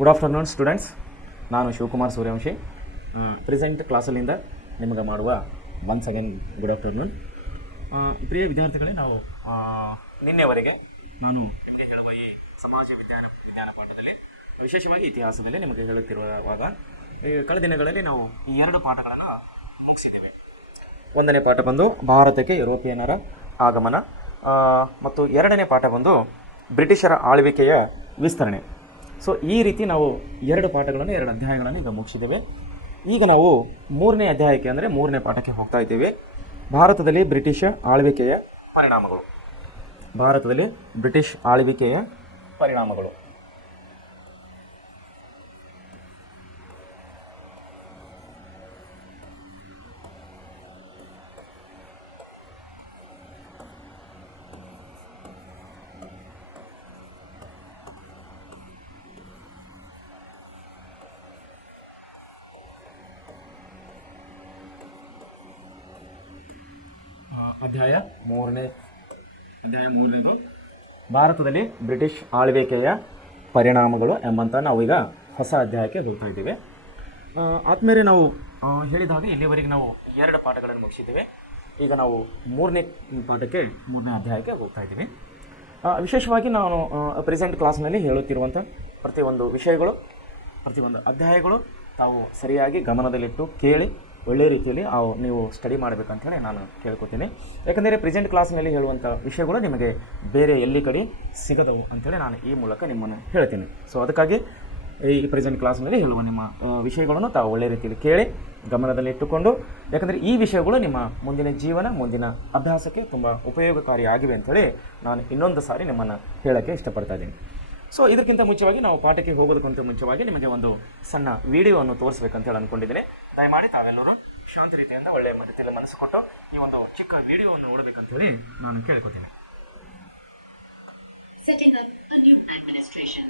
Good afternoon students. ನಾನು Shivakumar Suryavanshi. Present ಕ್ಲಾಸಲ್ಲಿಂದ ನಿಮಗೆ ಮಾಡುವ ಒನ್ಸ್ ಅಗೇನ್ ಗುಡ್ ಆಫ್ಟರ್ನೂನ್. ಪ್ರಿಯ ವಿದ್ಯಾರ್ಥಿಗಳೇ, ನಾವು ನಿನ್ನೆವರೆಗೆ ನಾನು ನಿಮಗೆ ಹೇಳುವ ಈ ಸಮಾಜ ವಿಜ್ಞಾನ ಪಾಠದಲ್ಲಿ, ವಿಶೇಷವಾಗಿ ಇತಿಹಾಸದಲ್ಲಿ ನಿಮಗೆ ಹೇಳುತ್ತಿರುವಾಗ ಕಳೆದ ದಿನಗಳಲ್ಲಿ ನಾವು ಈ ಎರಡು ಪಾಠಗಳನ್ನು ಮುಗಿಸಿದ್ದೇವೆ. ಒಂದನೇ ಪಾಠ ಬಂದು ಭಾರತಕ್ಕೆ ಯುರೋಪಿಯನ್ನರ ಆಗಮನ, ಮತ್ತು ಎರಡನೇ ಪಾಠ ಬಂದು ಬ್ರಿಟಿಷರ ಆಳ್ವಿಕೆಯ ವಿಸ್ತರಣೆ. ಸೊ ಈ ರೀತಿ ನಾವು ಎರಡು ಅಧ್ಯಾಯಗಳನ್ನು ಈಗ ಮುಗಿಸಿದ್ದೇವೆ. ಈಗ ನಾವು ಮೂರನೇ ಅಧ್ಯಾಯಕ್ಕೆ ಅಂದರೆ ಮೂರನೇ ಪಾಠಕ್ಕೆ ಹೋಗ್ತಾ ಇದ್ದೇವೆ. ಭಾರತದಲ್ಲಿ ಬ್ರಿಟಿಷ್ ಆಳ್ವಿಕೆಯ ಪರಿಣಾಮಗಳು. ಅಧ್ಯಾಯ ಮೂರನೇದು ಭಾರತದಲ್ಲಿ ಬ್ರಿಟಿಷ್ ಆಳ್ವಿಕೆಯ ಪರಿಣಾಮಗಳು ಎಂಬಂತ ನಾವೀಗ ಹೊಸ ಅಧ್ಯಾಯಕ್ಕೆ ಹೋಗ್ತಾ ಇದ್ದೇವೆ. ಆದ್ಮೇಲೆ ನಾವು ಹೇಳಿದ ಹಾಗೆ ಇಲ್ಲಿವರೆಗೆ ನಾವು ಎರಡು ಪಾಠಗಳನ್ನು ಮುಗಿಸಿದ್ದೇವೆ. ಈಗ ನಾವು ಮೂರನೇ ಅಧ್ಯಾಯಕ್ಕೆ ಹೋಗ್ತಾ ಇದ್ದೀವಿ. ವಿಶೇಷವಾಗಿ ನಾನು ಪ್ರೆಸೆಂಟ್ ಕ್ಲಾಸ್ನಲ್ಲಿ ಹೇಳುತ್ತಿರುವಂಥ ಪ್ರತಿಯೊಂದು ಅಧ್ಯಾಯಗಳು ತಾವು ಸರಿಯಾಗಿ ಗಮನದಲ್ಲಿಟ್ಟು ಕೇಳಿ ಒಳ್ಳೆಯ ರೀತಿಯಲ್ಲಿ ನೀವು ಸ್ಟಡಿ ಮಾಡಬೇಕಂತೇಳಿ ನಾನು ಕೇಳ್ಕೊತೀನಿ. ಯಾಕಂದರೆ ಪ್ರೆಸೆಂಟ್ ಕ್ಲಾಸ್ನಲ್ಲಿ ಹೇಳುವಂಥ ವಿಷಯಗಳು ನಿಮಗೆ ಬೇರೆ ಎಲ್ಲಿ ಕಡೆ ಸಿಗದವು ಅಂಥೇಳಿ ನಾನು ಈ ಮೂಲಕ ನಿಮ್ಮನ್ನು ಹೇಳ್ತೀನಿ. ಸೊ ಅದಕ್ಕಾಗಿ ಈ ಪ್ರೆಸೆಂಟ್ ಕ್ಲಾಸ್ನಲ್ಲಿ ಹೇಳುವ ನಿಮ್ಮ ವಿಷಯಗಳನ್ನು ತಾವು ಒಳ್ಳೆಯ ರೀತಿಯಲ್ಲಿ ಕೇಳಿ ಗಮನದಲ್ಲಿಟ್ಟುಕೊಂಡು, ಯಾಕಂದರೆ ಈ ವಿಷಯಗಳು ನಿಮ್ಮ ಮುಂದಿನ ಅಭ್ಯಾಸಕ್ಕೆ ತುಂಬ ಉಪಯೋಗಕಾರಿಯಾಗಿವೆ ಅಂಥೇಳಿ ನಾನು ಇನ್ನೊಂದು ಸಾರಿ ನಿಮ್ಮನ್ನು ಹೇಳೋಕ್ಕೆ ಇಷ್ಟಪಡ್ತಾ ಇದ್ದೀನಿ. ಸೊ ಇದಕ್ಕಿಂತ ಮುಂಚೆವಾಗಿ ನಾವು ಪಾಠಕ್ಕೆ ಹೋಗೋದಕ್ಕಿಂತ ಮುಂಚೆವಾಗಿ ನಿಮಗೆ ಒಂದು ಸಣ್ಣ ವಿಡಿಯೋವನ್ನು ತೋರಿಸ್ಬೇಕಂತೇಳಿ ಅಂದ್ಕೊಂಡಿದ್ದೀನಿ. ದಯಮಾಡಿ ತಾವೆಲ್ಲರೂ ಶಾಂತ ರೀತಿಯಿಂದ ಒಳ್ಳೆಯ ರೀತಿಯಲ್ಲಿ ಮನಸ್ಸು ಕೊಟ್ಟು ಈ ಒಂದು ಚಿಕ್ಕ ವಿಡಿಯೋವನ್ನು ನೋಡಬೇಕಂತೇಳಿ ನಾನು ಕೇಳ್ಕೊತೀನಿ. Setting up a new administration.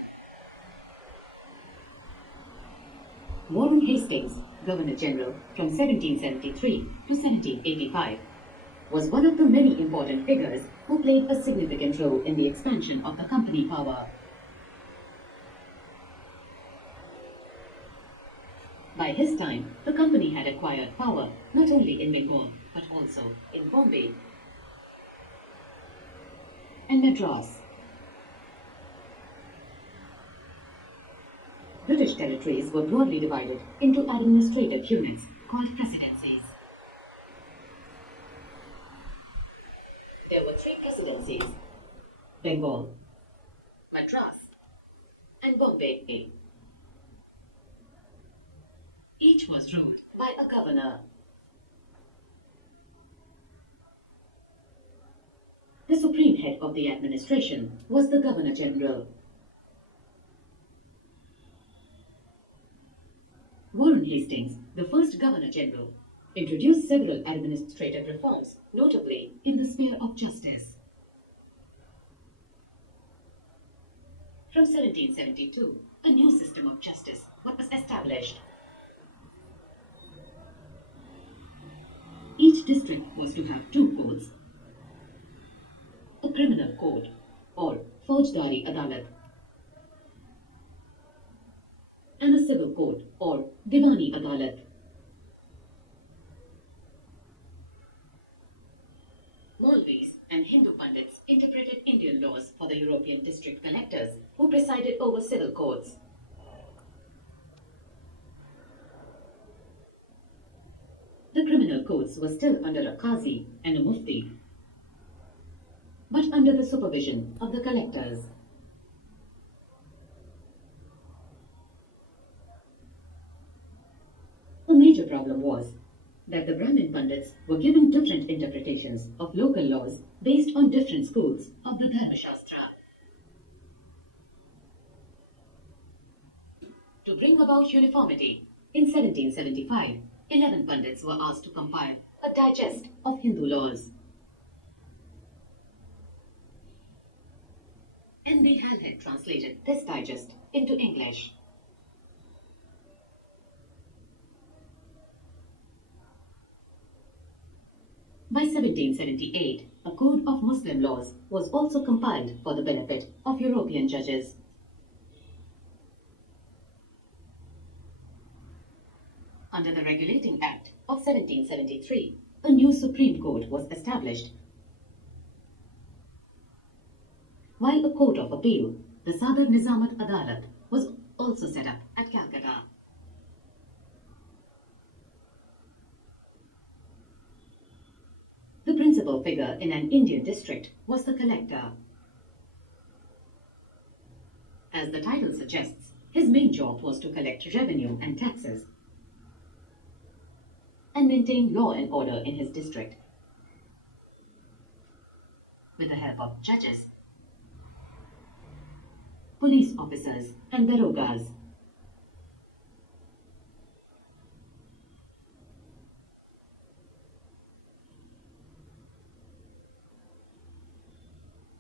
Warren Hastings, Governor General from 1773 to 1785, was one of the many important figures who played a significant role in the expansion of the company power. By his time, the company had acquired power not only in Bengal but also in Bombay and Madras. British territories were broadly divided into administrative units called presidencies. There were 3 presidencies: Bengal, Madras, and Bombay. Each was ruled by a governor. The supreme head of the administration was the Governor General. Warren Hastings, the first Governor General, introduced several administrative reforms, notably in the sphere of justice. From 1772, a new system of justice was established. Each district was to have 2 courts: a criminal court or Faujdari Adalat and a civil court or Diwani Adalat. Maulvis and Hindu Pandits interpreted Indian laws for the European district collectors who presided over civil courts. The criminal courts were still under a Qazi and a Mufti, but under the supervision of the collectors. A major problem was that the Brahmin Pandits were given different interpretations of local laws based on different schools of the Dharmashastra. To bring about uniformity, in 1775, 11 Pandits were asked to compile a digest of Hindu laws. N.B. Hall had translated this digest into English. By 1778, a code of Muslim laws was also compiled for the benefit of European judges. Under the Regulating Act of 1773, a new Supreme Court was established. While a court of appeal, the Sadar Nizamat Adalat, was also set up at Calcutta. The principal figure in an Indian district was the collector. As the title suggests, his main job was to collect revenue and taxes and maintain law and order in his district. With the help of judges, police officers, and darogas,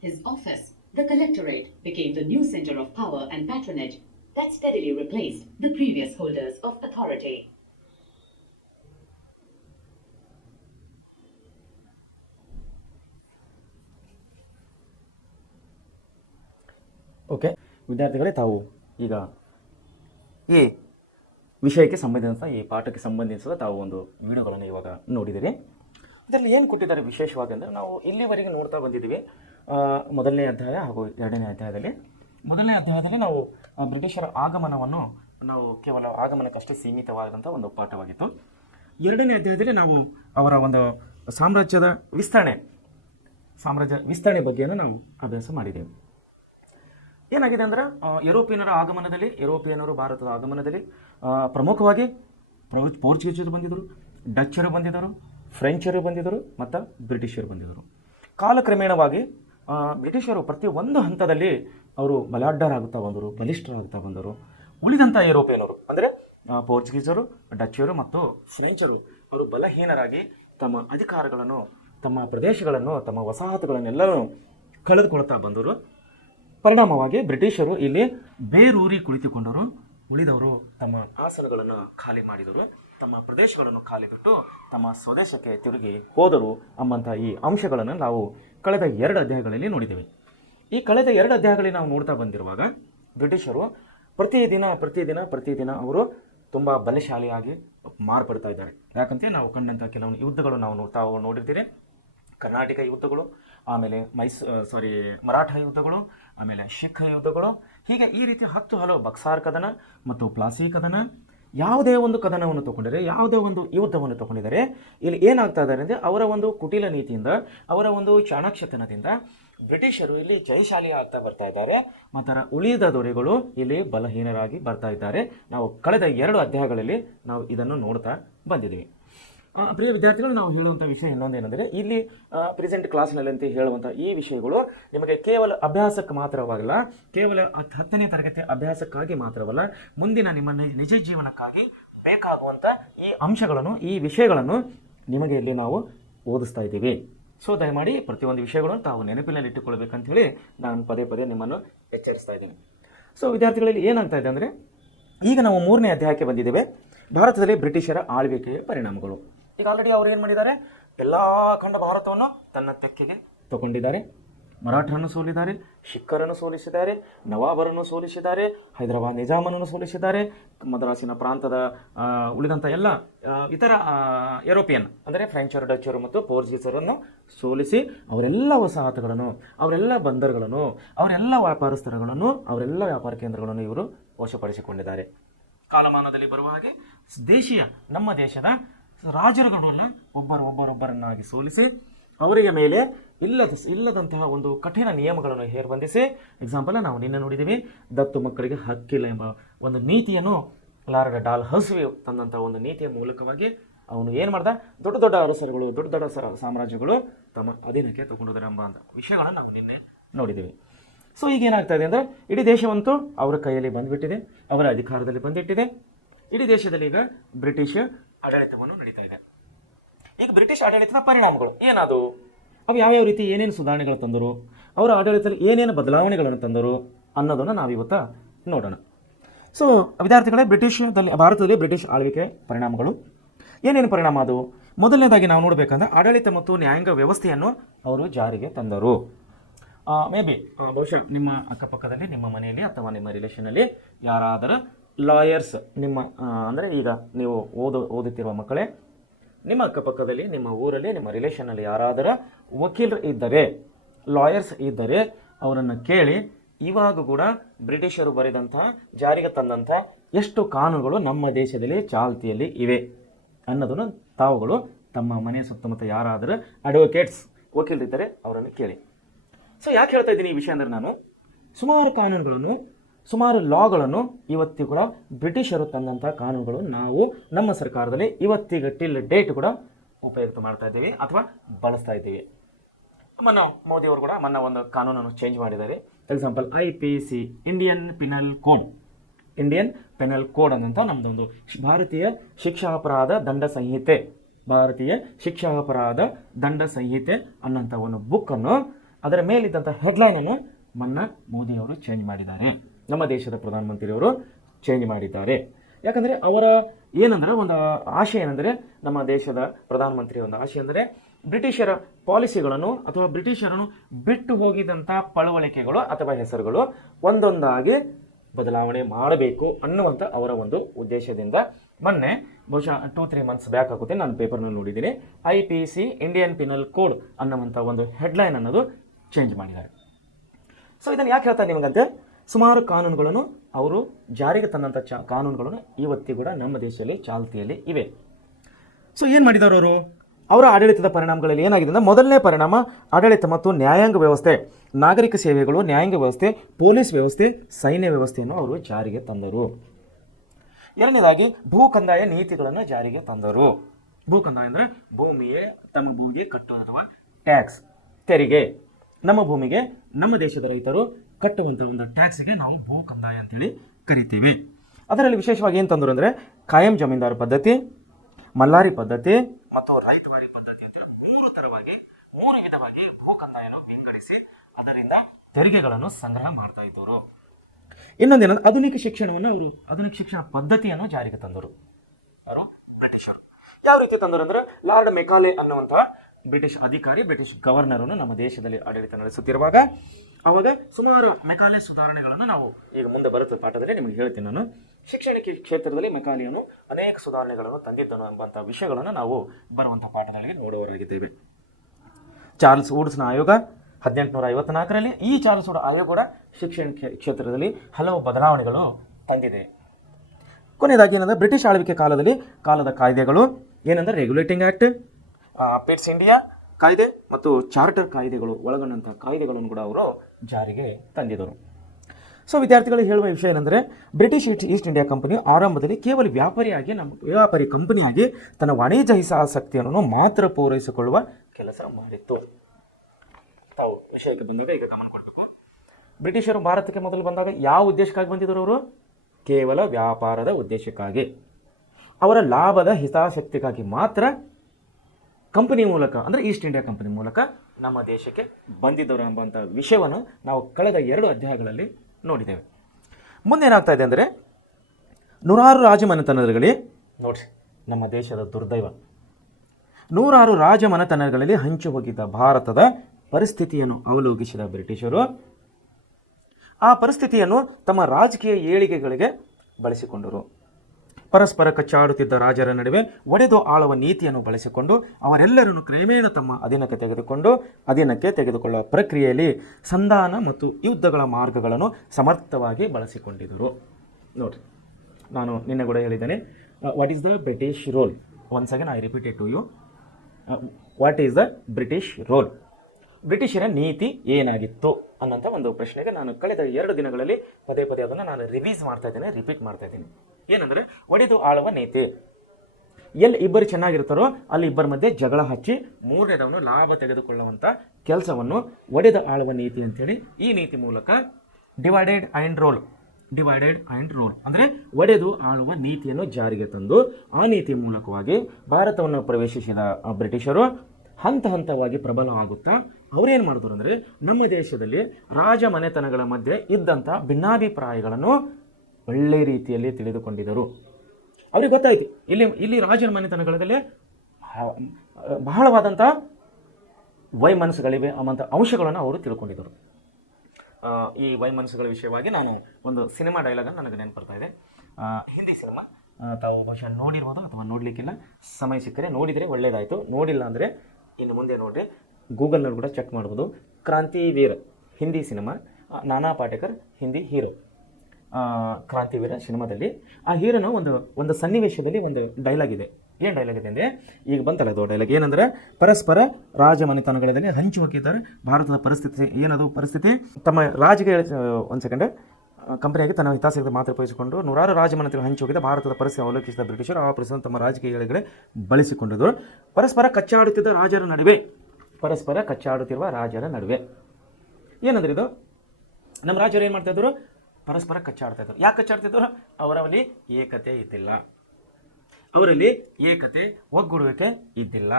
his office, the collectorate, became the new center of power and patronage that steadily replaced the previous holders of authority. Okay ವಿದ್ಯಾರ್ಥಿಗಳೇ, ತಾವು ಈಗ ಈ ವಿಷಯಕ್ಕೆ ಸಂಬಂಧಿಸಿದ ಈ ಪಾಠಕ್ಕೆ ಸಂಬಂಧಿಸಿದ ತಾವು ಒಂದು ವಿಡಿಯೋಗಳನ್ನು ಇವಾಗ ನೋಡಿದ್ದೀರಿ. ಇದರಲ್ಲಿ ಏನು ಕೊಟ್ಟಿದ್ದಾರೆ ವಿಶೇಷವಾಗಿ ಅಂದರೆ, ನಾವು ಇಲ್ಲಿವರೆಗೆ ನೋಡ್ತಾ ಬಂದಿದ್ದೀವಿ. ಮೊದಲನೇ ಅಧ್ಯಾಯ ಹಾಗೂ ಎರಡನೇ ಅಧ್ಯಾಯದಲ್ಲಿ, ಮೊದಲನೇ ಅಧ್ಯಾಯದಲ್ಲಿ ನಾವು ಬ್ರಿಟಿಷರ ಆಗಮನವನ್ನು ನಾವು ಕೇವಲ ಆಗಮನಕ್ಕಷ್ಟೇ ಸೀಮಿತವಾದಂಥ ಒಂದು ಪಾಠವಾಗಿತ್ತು. ಎರಡನೇ ಅಧ್ಯಾಯದಲ್ಲಿ ನಾವು ಅವರ ಒಂದು ಸಾಮ್ರಾಜ್ಯ ವಿಸ್ತರಣೆ ಬಗ್ಗೆಯನ್ನು ನಾವು ಅಭ್ಯಾಸ ಮಾಡಿದ್ದೇವೆ. ಏನಾಗಿದೆ ಅಂದರೆ, ಯುರೋಪಿಯನರು ಭಾರತದ ಆಗಮನದಲ್ಲಿ ಪ್ರಮುಖವಾಗಿ ಪೋರ್ಚುಗೀಸರು ಬಂದಿದ್ದರು, ಡಚ್ಚರು ಬಂದಿದ್ದರು, ಫ್ರೆಂಚರು ಬಂದಿದ್ದರು ಮತ್ತು ಬ್ರಿಟಿಷರು ಬಂದಿದ್ದರು. ಕಾಲಕ್ರಮೇಣವಾಗಿ ಬ್ರಿಟಿಷರು ಪ್ರತಿಯೊಂದು ಹಂತದಲ್ಲಿ ಅವರು ಬಲಿಷ್ಠರಾಗ್ತಾ ಬಂದರು. ಉಳಿದಂಥ ಯುರೋಪಿಯನರು ಅಂದರೆ ಪೋರ್ಚುಗೀಸರು, ಡಚ್ಚರು ಮತ್ತು ಫ್ರೆಂಚರು ಅವರು ಬಲಹೀನರಾಗಿ ತಮ್ಮ ಅಧಿಕಾರಗಳನ್ನು, ತಮ್ಮ ಪ್ರದೇಶಗಳನ್ನು, ತಮ್ಮ ವಸಾಹತುಗಳನ್ನೆಲ್ಲರೂ ಕಳೆದುಕೊಳ್ತಾ ಬಂದರು. ಪರಿಣಾಮವಾಗಿ ಬ್ರಿಟಿಷರು ಇಲ್ಲಿ ಬೇರೂರಿ ಕುಳಿತುಕೊಂಡರು. ಉಳಿದವರು ತಮ್ಮ ಆಸನಗಳನ್ನು ಖಾಲಿ ಮಾಡಿದರು, ತಮ್ಮ ಪ್ರದೇಶಗಳನ್ನು ಖಾಲಿ ಬಿಟ್ಟು ತಮ್ಮ ಸ್ವದೇಶಕ್ಕೆ ತಿರುಗಿ ಹೋದರು ಎಂಬಂಥ ಈ ಅಂಶಗಳನ್ನು ನಾವು ಕಳೆದ 2 ಅಧ್ಯಾಯಗಳಲ್ಲಿ ನೋಡಿದ್ದೇವೆ. ಈ ಕಳೆದ 2 ಅಧ್ಯಾಯಗಳಲ್ಲಿ ನಾವು ನೋಡ್ತಾ ಬಂದಿರುವಾಗ ಬ್ರಿಟಿಷರು ಪ್ರತಿದಿನ ಅವರು ತುಂಬ ಬಲಶಾಲಿಯಾಗಿ ಮಾರ್ಪಡ್ತಾ ಇದ್ದಾರೆ. ಯಾಕಂತೆ ನಾವು ಕಂಡಂಥ ಕೆಲವೊಂದು ಯುದ್ಧಗಳು ತಾವು ನೋಡಿರ್ತೀರಿ. ಕರ್ನಾಟಕ ಯುದ್ಧಗಳು, ಆಮೇಲೆ ಮರಾಠ ಯುದ್ಧಗಳು, ಆಮೇಲೆ ಸಿಖ್ ಯುದ್ಧಗಳು, ಹೀಗೆ ಈ ರೀತಿ 10 ಹಲವು ಬಕ್ಸಾರ್ ಕದನ ಮತ್ತು ಪ್ಲಾಸಿ ಕದನ, ಯಾವುದೇ ಒಂದು ಕದನವನ್ನು ತಗೊಂಡಿದ್ದಾರೆ, ಯಾವುದೇ ಒಂದು ಯುದ್ಧವನ್ನು ತಗೊಂಡಿದ್ದಾರೆ, ಇಲ್ಲಿ ಏನಾಗ್ತಾ ಇದ್ದಾರೆ ಅಂದರೆ, ಅವರ ಒಂದು ಕುಟಿಲ ನೀತಿಯಿಂದ, ಅವರ ಒಂದು ಚಾಣಾಕ್ಷತನದಿಂದ ಬ್ರಿಟಿಷರು ಇಲ್ಲಿ ಜಯಶಾಲಿ ಆಗ್ತಾ ಬರ್ತಾ ಇದ್ದಾರೆ, ಮತ್ತು ಉಳಿದ ದೊರೆಗಳು ಇಲ್ಲಿ ಬಲಹೀನರಾಗಿ ಬರ್ತಾ ಇದ್ದಾರೆ. ನಾವು ಕಳೆದ 2 ಅಧ್ಯಾಯಗಳಲ್ಲಿ ನಾವು ಇದನ್ನು ನೋಡ್ತಾ ಬಂದಿದ್ದೀವಿ. ಪ್ರಿಯ ವಿದ್ಯಾರ್ಥಿಗಳು, ನಾವು ಹೇಳುವಂಥ ವಿಷಯ ಇನ್ನೊಂದೇನೆಂದರೆ, ಇಲ್ಲಿ ಪ್ರೆಸೆಂಟ್ ಕ್ಲಾಸ್ನಲ್ಲಿ ಹೇಳುವಂಥ ಈ ವಿಷಯಗಳು ನಿಮಗೆ ಕೇವಲ ಅಭ್ಯಾಸಕ್ಕೆ ಮಾತ್ರವಾಗಿಲ್ಲ, ಕೇವಲ 10ನೇ ತರಗತಿ ಅಭ್ಯಾಸಕ್ಕಾಗಿ ಮಾತ್ರವಲ್ಲ, ಮುಂದಿನ ನಿಮ್ಮ ನಿಜ ಜೀವನಕ್ಕಾಗಿ ಬೇಕಾಗುವಂಥ ಈ ಅಂಶಗಳನ್ನು, ಈ ವಿಷಯಗಳನ್ನು ನಿಮಗೆ ಇಲ್ಲಿ ನಾವು ಓದಿಸ್ತಾ ಇದ್ದೀವಿ. ಸೊ ದಯಮಾಡಿ ಪ್ರತಿಯೊಂದು ವಿಷಯಗಳನ್ನು ತಾವು ನೆನಪಿನಲ್ಲಿ ಇಟ್ಟುಕೊಳ್ಬೇಕಂತ ಹೇಳಿ ನಾನು ಪದೇ ನಿಮ್ಮನ್ನು ಎಚ್ಚರಿಸ್ತಾ ಇದ್ದೀನಿ. ಸೊ ವಿದ್ಯಾರ್ಥಿಗಳಲ್ಲಿ ಏನಾಗ್ತಾ ಇದೆ ಅಂದರೆ, ಈಗ ನಾವು 3ನೇ ಅಧ್ಯಾಯಕ್ಕೆ ಬಂದಿದ್ದೇವೆ. ಭಾರತದಲ್ಲಿ ಬ್ರಿಟಿಷರ ಆಳ್ವಿಕೆಯ ಪರಿಣಾಮಗಳು. ಈಗ ಆಲ್ರೆಡಿ ಅವರು ಏನು ಮಾಡಿದ್ದಾರೆ, ಎಲ್ಲ ಖಂಡ ಭಾರತವನ್ನು ತನ್ನ ತೆಕ್ಕೆಗೆ ತಗೊಂಡಿದ್ದಾರೆ. ಮರಾಠರನ್ನು ಸೋಲಿದ್ದಾರೆ, ಸಿಖ್ಖರನ್ನು ಸೋಲಿಸಿದ್ದಾರೆ, ನವಾಬರನ್ನು ಸೋಲಿಸಿದ್ದಾರೆ, ಹೈದರಾಬಾದ್ ನಿಜಾಮನನ್ನು ಸೋಲಿಸಿದ್ದಾರೆ, ಮದ್ರಾಸಿನ ಪ್ರಾಂತದ ಉಳಿದಂಥ ಎಲ್ಲ ಇತರ ಯುರೋಪಿಯನ್ ಅಂದರೆ ಫ್ರೆಂಚರು, ಡಚ್ಚರು ಮತ್ತು ಪೋರ್ಚುಗೀಸರನ್ನು ಸೋಲಿಸಿ ಅವರೆಲ್ಲ ವಸಾಹತುಗಳನ್ನು, ಅವರೆಲ್ಲ ಬಂದರುಗಳನ್ನು, ಅವರೆಲ್ಲ ವ್ಯಾಪಾರ ಸ್ಥಳಗಳನ್ನು, ಅವರೆಲ್ಲ ವ್ಯಾಪಾರ ಕೇಂದ್ರಗಳನ್ನು ಇವರು ವಶಪಡಿಸಿಕೊಂಡಿದ್ದಾರೆ. ಕಾಲಮಾನದಲ್ಲಿ ಬರುವ ಹಾಗೆ ನಮ್ಮ ದೇಶದ ರಾಜರುಗಳನ್ನು ಒಬ್ಬರೊಬ್ಬರನ್ನಾಗಿ ಸೋಲಿಸಿ ಅವರಿಗೆ ಮೇಲೆ ಇಲ್ಲದಂತಹ ಒಂದು ಕಠಿಣ ನಿಯಮಗಳನ್ನು ಹೇರ್ಬಂಧಿಸಿ, ಎಕ್ಸಾಂಪಲ್ ನಾವು ನಿನ್ನೆ ನೋಡಿದ್ದೀವಿ, ದತ್ತು ಮಕ್ಕಳಿಗೆ ಹಕ್ಕಿಲ್ಲ ಎಂಬ ಒಂದು ನೀತಿಯನ್ನು ಲಾರ್ಡ್ ಡಾಲ್ಹೌಸಿ ತಂದಂಥ ಒಂದು ನೀತಿಯ ಮೂಲಕವಾಗಿ ಅವನು ಏನು ಮಾಡ್ದ, ದೊಡ್ಡ ಅರಸರುಗಳು, ದೊಡ್ಡ ಸಾಮ್ರಾಜ್ಯಗಳು ತಮ್ಮ ಅಧೀನಕ್ಕೆ ತಗೊಂಡಿದ್ದಾರೆ ಎಂಬ ವಿಷಯಗಳನ್ನು ನಾವು ನಿನ್ನೆ ನೋಡಿದ್ದೀವಿ. ಸೊ ಈಗ ಏನಾಗ್ತಾ ಇದೆ ಅಂದರೆ, ಇಡೀ ದೇಶವಂತೂ ಅವರ ಕೈಯಲ್ಲಿ ಬಂದುಬಿಟ್ಟಿದೆ, ಅವರ ಅಧಿಕಾರದಲ್ಲಿ ಬಂದಿಟ್ಟಿದೆ. ಇಡೀ ದೇಶದಲ್ಲಿ ಈಗ ಬ್ರಿಟಿಷ್ ಆಡಳಿತವನ್ನು ನಡೀತಾ ಇದೆ. ಈಗ ಬ್ರಿಟಿಷ್ ಆಡಳಿತದ ಪರಿಣಾಮಗಳು ಏನದು, ಅವು ಯಾವ್ಯಾವ ರೀತಿ ಏನೇನು ಸುಧಾರಣೆಗಳು ತಂದರು, ಅವರ ಆಡಳಿತದಲ್ಲಿ ಏನೇನು ಬದಲಾವಣೆಗಳನ್ನು ತಂದರು ಅನ್ನೋದನ್ನು ನಾವಿವತ್ತು ನೋಡೋಣ. ಸೊ ವಿದ್ಯಾರ್ಥಿಗಳೇ, ಭಾರತದಲ್ಲಿ ಬ್ರಿಟಿಷ್ ಆಳ್ವಿಕೆ ಪರಿಣಾಮಗಳು ಏನೇನು ಪರಿಣಾಮ ಅದು? ಮೊದಲನೇದಾಗಿ ನಾವು ನೋಡಬೇಕಂದ್ರೆ, ಆಡಳಿತ ಮತ್ತು ನ್ಯಾಯಾಂಗ ವ್ಯವಸ್ಥೆಯನ್ನು ಅವರು ಜಾರಿಗೆ ತಂದರು. ಬಹುಶಃ ನಿಮ್ಮ ಅಕ್ಕಪಕ್ಕದಲ್ಲಿ, ನಿಮ್ಮ ಮನೆಯಲ್ಲಿ ಅಥವಾ ನಿಮ್ಮ ರಿಲೇಷನಲ್ಲಿ ಯಾರಾದರೂ ಲಾಯರ್ಸ್ ನಿಮ್ಮ ಅಂದರೆ ಈಗ ನೀವು ಓದುತ್ತಿರುವ ಮಕ್ಕಳೇ, ನಿಮ್ಮ ಅಕ್ಕಪಕ್ಕದಲ್ಲಿ ನಿಮ್ಮ ಊರಲ್ಲಿ ನಿಮ್ಮ ರಿಲೇಷನಲ್ಲಿ ಯಾರಾದರ ವಕೀಲರು ಇದ್ದರೆ, ಲಾಯರ್ಸ್ ಇದ್ದರೆ ಅವರನ್ನು ಕೇಳಿ ಇವಾಗ ಕೂಡ ಬ್ರಿಟಿಷರು ಬರೆದಂತಹ ಜಾರಿಗೆ ತಂದಂಥ ಎಷ್ಟು ಕಾನೂನುಗಳು ನಮ್ಮ ದೇಶದಲ್ಲಿ ಚಾಲ್ತಿಯಲ್ಲಿ ಇವೆ ಅನ್ನೋದನ್ನು ತಾವುಗಳು ತಮ್ಮ ಮನೆಯ ಸುತ್ತಮುತ್ತ ಯಾರಾದರೂ ಅಡ್ವೊಕೇಟ್ಸ್ ವಕೀಲರಿದ್ದರೆ ಅವರನ್ನು ಕೇಳಿ. ಸೊ ಯಾಕೆ ಹೇಳ್ತಾ ಇದ್ದೀನಿ ಈ ವಿಷಯ ಅಂದರೆ, ನಾನು ಸುಮಾರು ಕಾನೂನುಗಳನ್ನು, ಸುಮಾರು ಲಾಗಳನ್ನು ಇವತ್ತಿಗೂ ಕೂಡ ಬ್ರಿಟಿಷರು ತಂದಂಥ ಕಾನೂನುಗಳು ನಾವು ನಮ್ಮ ಸರ್ಕಾರದಲ್ಲಿ ಇವತ್ತಿಗೆ ಟಿಲ್ ಡೇಟ್ ಕೂಡ ಉಪಯುಕ್ತ ಮಾಡ್ತಾ ಇದ್ದೀವಿ ಅಥವಾ ಬಳಸ್ತಾ ಇದ್ದೀವಿ. ಮೊನ್ನೆ ಮೋದಿಯವರು ಕೂಡ ಒಂದು ಕಾನೂನನ್ನು ಚೇಂಜ್ ಮಾಡಿದ್ದಾರೆ. Example IPC, Indian penal code ಅನ್ನಂಥ ನಮ್ಮದೊಂದು ಭಾರತೀಯ ಶಿಕ್ಷಾಪರಾಧ ದಂಡ ಸಂಹಿತೆ ಅನ್ನೋಂಥ ಒಂದು ಬುಕ್ಕನ್ನು, ಅದರ ಮೇಲಿದ್ದಂಥ ಹೆಡ್ಲೈನನ್ನು ಮೊನ್ನೆ ಮೋದಿಯವರು ಚೇಂಜ್ ಮಾಡಿದ್ದಾರೆ. ನಮ್ಮ ದೇಶದ ಪ್ರಧಾನಮಂತ್ರಿಯವರು ಚೇಂಜ್ ಮಾಡಿದ್ದಾರೆ. ಯಾಕಂದರೆ ಅವರ ಒಂದು ಆಶಯ ಏನೆಂದರೆ, ನಮ್ಮ ದೇಶದ ಪ್ರಧಾನಮಂತ್ರಿಯ ಒಂದು ಆಶಯ ಅಂದರೆ ಬ್ರಿಟಿಷರ ಪಾಲಿಸಿಗಳನ್ನು ಅಥವಾ ಬ್ರಿಟಿಷರನ್ನು ಬಿಟ್ಟು ಹೋಗಿದಂಥ ಪಳವಳಿಕೆಗಳು ಅಥವಾ ಹೆಸರುಗಳು ಒಂದೊಂದಾಗಿ ಬದಲಾವಣೆ ಮಾಡಬೇಕು ಅನ್ನುವಂಥ ಅವರ ಒಂದು ಉದ್ದೇಶದಿಂದ ಮೊನ್ನೆ ಬಹುಶಃ 2-3 ಮಂತ್ಸ್ ಬ್ಯಾಕ್ ಆಗುತ್ತೆ, ನಾನು ಪೇಪರ್ನಲ್ಲಿ ನೋಡಿದ್ದೀನಿ, IPC ಇಂಡಿಯನ್ ಪಿನಲ್ ಕೋಡ್ ಅನ್ನುವಂಥ ಒಂದು ಹೆಡ್ಲೈನ್ ಅನ್ನೋದು ಚೇಂಜ್ ಮಾಡಿದ್ದಾರೆ. ಸೊ ಇದನ್ನು ಯಾಕೆ ಹೇಳ್ತಾರೆ ನಿಮಗಂತೆ, ಸುಮಾರು ಕಾನೂನುಗಳನ್ನು ಅವರು ಜಾರಿಗೆ ತಂದಂಥ ಕಾನೂನುಗಳನ್ನು ಇವತ್ತಿಗೂ ಕೂಡ ನಮ್ಮ ದೇಶದಲ್ಲಿ ಚಾಲ್ತಿಯಲ್ಲಿ ಇವೆ. ಸೊ ಏನು ಮಾಡಿದ್ದಾರೆ ಅವರು? ಅವರ ಆಡಳಿತದ ಪರಿಣಾಮಗಳಲ್ಲಿ ಏನಾಗಿದೆ ಅಂದರೆ, ಮೊದಲನೇ ಪರಿಣಾಮ ಆಡಳಿತ ಮತ್ತು ನ್ಯಾಯಾಂಗ ವ್ಯವಸ್ಥೆ, ನಾಗರಿಕ ಸೇವೆಗಳು, ನ್ಯಾಯಾಂಗ ವ್ಯವಸ್ಥೆ, ಪೊಲೀಸ್ ವ್ಯವಸ್ಥೆ, ಸೈನ್ಯ ವ್ಯವಸ್ಥೆಯನ್ನು ಅವರು ಜಾರಿಗೆ ತಂದರು. ಎರಡನೇದಾಗಿ ಭೂ ಕಂದಾಯ ನೀತಿಗಳನ್ನು ಜಾರಿಗೆ ತಂದರು. ಭೂ ಕಂದಾಯ ಅಂದರೆ ತಮ್ಮ ಭೂಮಿಗೆ ಕಟ್ಟುವ ಟ್ಯಾಕ್ಸ್, ತೆರಿಗೆ. ನಮ್ಮ ಭೂಮಿಗೆ ನಮ್ಮ ದೇಶದ ರೈತರು ಕಟ್ಟುವಂಥ ಒಂದು ಟ್ಯಾಕ್ಸಿಗೆ ನಾವು ಭೂ ಕಂದಾಯ ಅಂತೇಳಿ ಕರಿತೀವಿ. ಅದರಲ್ಲಿ ವಿಶೇಷವಾಗಿ ಏನು ತಂದರು ಅಂದರೆ, ಕಾಯಂ ಜಮೀನ್ದಾರ್ ಪದ್ಧತಿ, ಮಲ್ಲಾರಿ ಪದ್ಧತಿ ಮತ್ತು ರೈತವಾರಿ ಪದ್ಧತಿ ಅಂತೇಳಿ 3 ವಿಧವಾಗಿ ಭೂ ಕಂದಾಯನ ವಿಂಗಡಿಸಿ ಅದರಿಂದ ತೆರಿಗೆಗಳನ್ನು ಸಂಗ್ರಹ ಮಾಡ್ತಾ ಇದ್ದರು. ಇನ್ನೊಂದೇನಂದ್ರೆ, ಆಧುನಿಕ ಶಿಕ್ಷಣ ಪದ್ಧತಿಯನ್ನು ಜಾರಿಗೆ ತಂದರು ಅವರು ಬ್ರಿಟಿಷರು. ಯಾವ ರೀತಿ ತಂದರು ಅಂದರೆ, ಲಾರ್ಡ್ ಮೆಕಾಲೆ ಅನ್ನುವಂಥ ಬ್ರಿಟಿಷ್ ಅಧಿಕಾರಿ, ಬ್ರಿಟಿಷ್ ಗವರ್ನರನ್ನು ನಮ್ಮ ದೇಶದಲ್ಲಿ ಆಡಳಿತ ನಡೆಸುತ್ತಿರುವಾಗ ಅವಾಗ ಸುಮಾರು ಮೆಕಾಲೆ ಸುಧಾರಣೆಗಳನ್ನು ನಾವು ಈಗ ಮುಂದೆ ಬರುತ್ತೆ ಪಾಠದಲ್ಲಿ ನಿಮಗೆ ಹೇಳ್ತೀನಿ ನಾನು. ಶಿಕ್ಷಣ ಕ್ಷೇತ್ರದಲ್ಲಿ ಮೆಕಾಲೆಯನ್ನು ಅನೇಕ ಸುಧಾರಣೆಗಳನ್ನು ತಂದಿದ್ದನು ಎಂಬಂಥ ವಿಷಯಗಳನ್ನು ನಾವು ಬರುವಂಥ ಪಾಠದಲ್ಲಿ ನೋಡುವವರಾಗಿದ್ದೇವೆ. ಚಾರ್ಲ್ಸ್ ವುಡ್ಸ್ನ ಆಯೋಗ 1854ರಲ್ಲಿ, ಈ ಚಾರ್ಲ್ಸ್ ವುಡ್ ಆಯೋಗ ಕೂಡ ಶಿಕ್ಷಣ ಕ್ಷೇತ್ರದಲ್ಲಿ ಹಲವು ಬದಲಾವಣೆಗಳು ತಂದಿದೆ. ಕೊನೆಯದಾಗಿ ಏನಂದರೆ, ಬ್ರಿಟಿಷ್ ಆಳ್ವಿಕೆ ಕಾಲದ ಕಾಯ್ದೆಗಳು ಏನಂದರೆ, ರೆಗ್ಯುಲೇಟಿಂಗ್ ಆ್ಯಕ್ಟ್, ಪಿಟ್ಸ್ ಇಂಡಿಯಾ ಕಾಯ್ದೆ ಮತ್ತು ಚಾರ್ಟರ್ ಕಾಯ್ದೆಗಳು ಒಳಗೊಂಡಂಥ ಕಾಯ್ದೆಗಳನ್ನು ಕೂಡ ಅವರು ಜಾರಿಗೆ ತಂದಿದ್ದರು. ಸೊ ವಿದ್ಯಾರ್ಥಿಗಳು ಹೇಳುವ ವಿಷಯ ಏನೆಂದರೆ, ಬ್ರಿಟಿಷ್ ಈಸ್ಟ್ ಇಂಡಿಯಾ ಕಂಪನಿಯು ಆರಂಭದಲ್ಲಿ ಕೇವಲ ವ್ಯಾಪಾರಿ ಕಂಪನಿಯಾಗಿ ತನ್ನ ವಾಣಿಜ್ಯ ಹಿತಾಸಕ್ತಿಯನ್ನು ಮಾತ್ರ ಪೂರೈಸಿಕೊಳ್ಳುವ ಕೆಲಸ ಮಾಡಿತ್ತು. ತಾವು ವಿಷಯಕ್ಕೆ ಬಂದಾಗ ಈಗ ಗಮನ ಕೊಡಬೇಕು. ಬ್ರಿಟಿಷರು ಭಾರತಕ್ಕೆ ಮೊದಲು ಬಂದಾಗ ಯಾವ ಉದ್ದೇಶಕ್ಕಾಗಿ ಬಂದಿದ್ದರು? ಅವರು ಕೇವಲ ವ್ಯಾಪಾರದ ಉದ್ದೇಶಕ್ಕಾಗಿ, ಅವರ ಲಾಭದ ಹಿತಾಸಕ್ತಿಗಾಗಿ ಮಾತ್ರ ಕಂಪನಿ ಮೂಲಕ, ಅಂದರೆ ಈಸ್ಟ್ ಇಂಡಿಯಾ ಕಂಪನಿ ಮೂಲಕ ನಮ್ಮ ದೇಶಕ್ಕೆ ಬಂದಿದ್ದರು ಎಂಬಂಥ ವಿಷಯವನ್ನು ನಾವು ಕಳೆದ 2 ಅಧ್ಯಾಯಗಳಲ್ಲಿ ನೋಡಿದ್ದೇವೆ. ಮುಂದೆ ಏನಾಗ್ತಾ ಇದೆ ಅಂದರೆ, ನೂರಾರು ರಾಜಮನೆತನಗಳಲ್ಲಿ ನೋಡಿ, ನಮ್ಮ ದೇಶದ ದುರ್ದೈವ, ನೂರಾರು ರಾಜಮನೆತನಗಳಲ್ಲಿ ಹಂಚಿ ಹೋಗಿದ್ದ ಭಾರತದ ಪರಿಸ್ಥಿತಿಯನ್ನು ಅವಲೋಕಿಸಿದ ಬ್ರಿಟಿಷರು ಆ ಪರಿಸ್ಥಿತಿಯನ್ನು ತಮ್ಮ ರಾಜಕೀಯ ಏಳಿಗೆಗಳಿಗೆ ಬಳಸಿಕೊಂಡರು. ಪರಸ್ಪರ ಕಚ್ಚಾಡುತ್ತಿದ್ದ ರಾಜರ ನಡುವೆ ಒಡೆದು ಆಳುವ ನೀತಿಯನ್ನು ಬಳಸಿಕೊಂಡು ಅವರೆಲ್ಲರನ್ನು ಕ್ರಮೇಣ ತಮ್ಮ ಅಧೀನಕ್ಕೆ ತೆಗೆದುಕೊಳ್ಳುವ ಪ್ರಕ್ರಿಯೆಯಲ್ಲಿ ಸಂಧಾನ ಮತ್ತು ಯುದ್ಧಗಳ ಮಾರ್ಗಗಳನ್ನು ಸಮರ್ಥವಾಗಿ ಬಳಸಿಕೊಂಡಿದ್ದರು. ನೋಡಿರಿ, ನಾನು ನಿನ್ನೆ ಕೂಡ ಹೇಳಿದ್ದೇನೆ, what is the British role? Once again I repeated to you, what is the British role? ಬ್ರಿಟಿಷರ ನೀತಿ ಏನಾಗಿತ್ತು ಅನ್ನೋಂಥ ಒಂದು ಪ್ರಶ್ನೆಗೆ ನಾನು ಕಳೆದ 2 ದಿನಗಳಲ್ಲಿ ಪದೇ ಅದನ್ನು ನಾನು ರಿಪೀಟ್ ಮಾಡ್ತಾ ಇದ್ದೀನಿ. ಏನಂದರೆ, ಒಡೆದು ಆಳುವ ನೀತಿ. ಎಲ್ಲಿ ಇಬ್ಬರು ಚೆನ್ನಾಗಿರ್ತಾರೋ ಅಲ್ಲಿ ಇಬ್ಬರ ಮಧ್ಯೆ ಜಗಳ ಹಚ್ಚಿ ಮೂರನೇದವನು ಲಾಭ ತೆಗೆದುಕೊಳ್ಳುವಂಥ ಕೆಲಸವನ್ನು ಒಡೆದ ಆಳುವ ನೀತಿ ಅಂತೇಳಿ, ಈ ನೀತಿ ಮೂಲಕ ಡಿವೈಡೆಡ್ ಆ್ಯಂಡ್ ರೂಲ್ ಅಂದರೆ ಒಡೆದು ಆಳುವ ನೀತಿಯನ್ನು ಜಾರಿಗೆ ತಂದು ಆ ನೀತಿ ಮೂಲಕವಾಗಿ ಭಾರತವನ್ನು ಪ್ರವೇಶಿಸಿದ ಬ್ರಿಟಿಷರು ಹಂತ ಹಂತವಾಗಿ ಪ್ರಬಲವಾಗುತ್ತಾ ಅವರೇನು ಮಾಡಿದ್ರು ಅಂದರೆ, ನಮ್ಮ ದೇಶದಲ್ಲಿ ರಾಜ ಮನೆತನಗಳ ಮಧ್ಯೆ ಇದ್ದಂಥ ಭಿನ್ನಾಭಿಪ್ರಾಯಗಳನ್ನು ಒಳ್ಳೆ ರೀತಿಯಲ್ಲಿ ತಿಳಿದುಕೊಂಡಿದ್ದರು. ಅವ್ರಿಗೆ ಗೊತ್ತಾಯಿತು, ಇಲ್ಲಿ ರಾಜರ ಮನೆತನಗಳಲ್ಲಿ ಬಹಳವಾದಂಥ ವೈಮನಸ್ಸುಗಳಿವೆ ಅನ್ನೋಂಥ ಅಂಶಗಳನ್ನು ಅವರು ತಿಳ್ಕೊಂಡಿದ್ದರು. ಈ ವೈಮನಸ್ಸುಗಳ ವಿಷಯವಾಗಿ ನಾನು ಒಂದು ಸಿನಿಮಾ ಡೈಲಾಗನ್ನು ನನಗೆ ನೆನಪು ಬರ್ತಾ ಇದೆ. ಹಿಂದಿ ಸಿನಿಮಾ ತಾವು ಬಹುಶಃ ನೋಡಿರ್ಬೋದು ಅಥವಾ ನೋಡಲಿಕ್ಕಿಲ್ಲ. ಸಮಯ ಸಿಕ್ಕರೆ ನೋಡಿದರೆ ಒಳ್ಳೆಯದಾಯಿತು, ನೋಡಿಲ್ಲ ಅಂದರೆ ಇನ್ನು ಮುಂದೆ ನೋಡಿರಿ, ಗೂಗಲ್ನಲ್ಲಿ ಕೂಡ ಚೆಕ್ ಮಾಡ್ಬೋದು. ಕ್ರಾಂತಿವೀರ ಹಿಂದಿ ಸಿನಿಮಾ, ನಾನಾ ಪಾಟೇಕರ್ ಹಿಂದಿ ಹೀರೋ. ಕ್ರಾಂತಿವೀರ ಸಿನಿಮಾದಲ್ಲಿ ಆ ಹೀರೋನ ಒಂದು ಸನ್ನಿವೇಶದಲ್ಲಿ ಒಂದು ಡೈಲಾಗ್ ಇದೆ. ಏನು ಡೈಲಾಗ್ ಇದೆ ಅಂದರೆ, ಈಗ ಬಂತಲ್ಲ ಅದು ಡೈಲಾಗ್, ಏನಂದರೆ ಪರಸ್ಪರ ರಾಜಮನೆತನಗಳಲ್ಲಿ ಹಂಚಿ ಹೋಗಿದ್ದಾರೆ. ಭಾರತದ ಪರಿಸ್ಥಿತಿ ಏನದು ಪರಿಸ್ಥಿತಿ, ತಮ್ಮ ರಾಜಿಗೆ ಒಂದು ಸೆಕೆಂಡ್ ಕಂಪನಿಯಾಗಿ ತನ್ನ ಹಿತಾಸಕ್ತಿ ಮಾತ್ರ ಉಪಯೋಗಿಸಿಕೊಂಡು ನೂರಾರು ರಾಜಮನೆತನಗಳು ಹಂಚಿ ಹೋಗಿದ್ದ ಭಾರತದ ಪರಿಸ್ಥಿತಿ ಅವಲೋಕಿಸಿದ ಬ್ರಿಟಿಷರು ಆ ಪರಿಸ್ಥಿತಿ ತಮ್ಮ ರಾಜಕೀಯ ಏಳಿಗೆ ಬಳಸಿಕೊಂಡಿದ್ದರು. ಪರಸ್ಪರ ಕಚ್ಚಾಡುತ್ತಿರುವ ರಾಜರ ನಡುವೆ ಏನಂದ್ರೆ ಇದು, ನಮ್ಮ ರಾಜರು ಏನು ಮಾಡ್ತಾಯಿದ್ರು, ಪರಸ್ಪರ ಕಚ್ಚಾಡ್ತಾ ಇದ್ರು. ಯಾಕೆ ಕಚ್ಚಾಡ್ತಿದ್ರು? ಅವರಲ್ಲಿ ಏಕತೆ ಇದ್ದಿಲ್ಲ, ಅವರಲ್ಲಿ ಏಕತೆ ಒಗ್ಗೂಡುವಿಕೆ ಇದ್ದಿಲ್ಲ,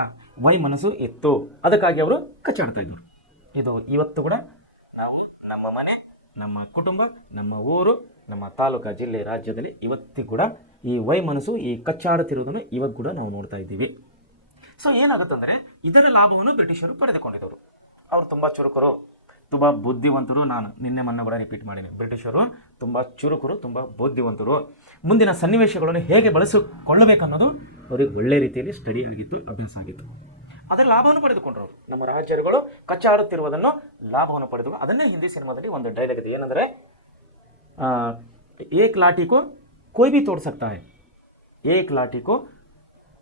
ವೈಮನಸ್ಸು ಇತ್ತು, ಅದಕ್ಕಾಗಿ ಅವರು ಕಚ್ಚಾಡ್ತಾ ಇದ್ರು. ಇದು ಇವತ್ತು ಕೂಡ ನಾವು ನಮ್ಮ ಮನೆ, ನಮ್ಮ ಕುಟುಂಬ, ನಮ್ಮ ಊರು, ನಮ್ಮ ತಾಲೂಕು, ಜಿಲ್ಲೆ, ರಾಜ್ಯದಲ್ಲಿ ಇವತ್ತಿಗೂ ಕೂಡ ಈ ವೈಮನಸ್ಸು, ಈ ಕಚ್ಚಾಡುತ್ತಿರುವುದನ್ನು ಇವಾಗ ಕೂಡ ನಾವು ನೋಡ್ತಾ ಇದ್ದೀವಿ. ಸೊ ಏನಾಗುತ್ತಂದರೆ, ಇದರ ಲಾಭವನ್ನು ಬ್ರಿಟಿಷರು ಪಡೆದುಕೊಂಡಿದ್ದರು. ಅವರು ತುಂಬ ಚುರುಕರು, ತುಂಬ ಬುದ್ಧಿವಂತರು. ನಾನು ನಿನ್ನೆ ಮೊನ್ನೆ ಕೂಡ ರಿಪೀಟ್ ಮಾಡೀನಿ, ಬ್ರಿಟಿಷರು ತುಂಬ ಚುರುಕರು, ತುಂಬ ಬುದ್ಧಿವಂತರು. ಮುಂದಿನ ಸನ್ನಿವೇಶಗಳನ್ನು ಹೇಗೆ ಬಳಸಿಕೊಳ್ಳಬೇಕನ್ನೋದು ಅವರಿಗೆ ಒಳ್ಳೆ ರೀತಿಯಲ್ಲಿ ಸ್ಟಡಿ ಆಗಿತ್ತು, ಅಭ್ಯಾಸ ಆಗಿತ್ತು. ಅದರ ಲಾಭವನ್ನು ಪಡೆದುಕೊಂಡ್ರು ಅವರು. ನಮ್ಮ ರಾಜರುಗಳು ಕಚ್ಚಾಡುತ್ತಿರುವುದನ್ನು ಲಾಭವನ್ನು ಪಡೆದು, ಅದನ್ನೇ ಹಿಂದಿ ಸಿನಿಮಾದಲ್ಲಿ ಒಂದು ಡೈಲಾಗ್ ಇದೆ, ಏನಂದರೆ ಏಕ್ ಲಾಠಿ ಕೋ ಕೋಯಿ ಭಿ ತೋಡ್ ಸಕ್ತಾ ಹೈ, ಏಕ್ ಲಾಠಿ ಕೋ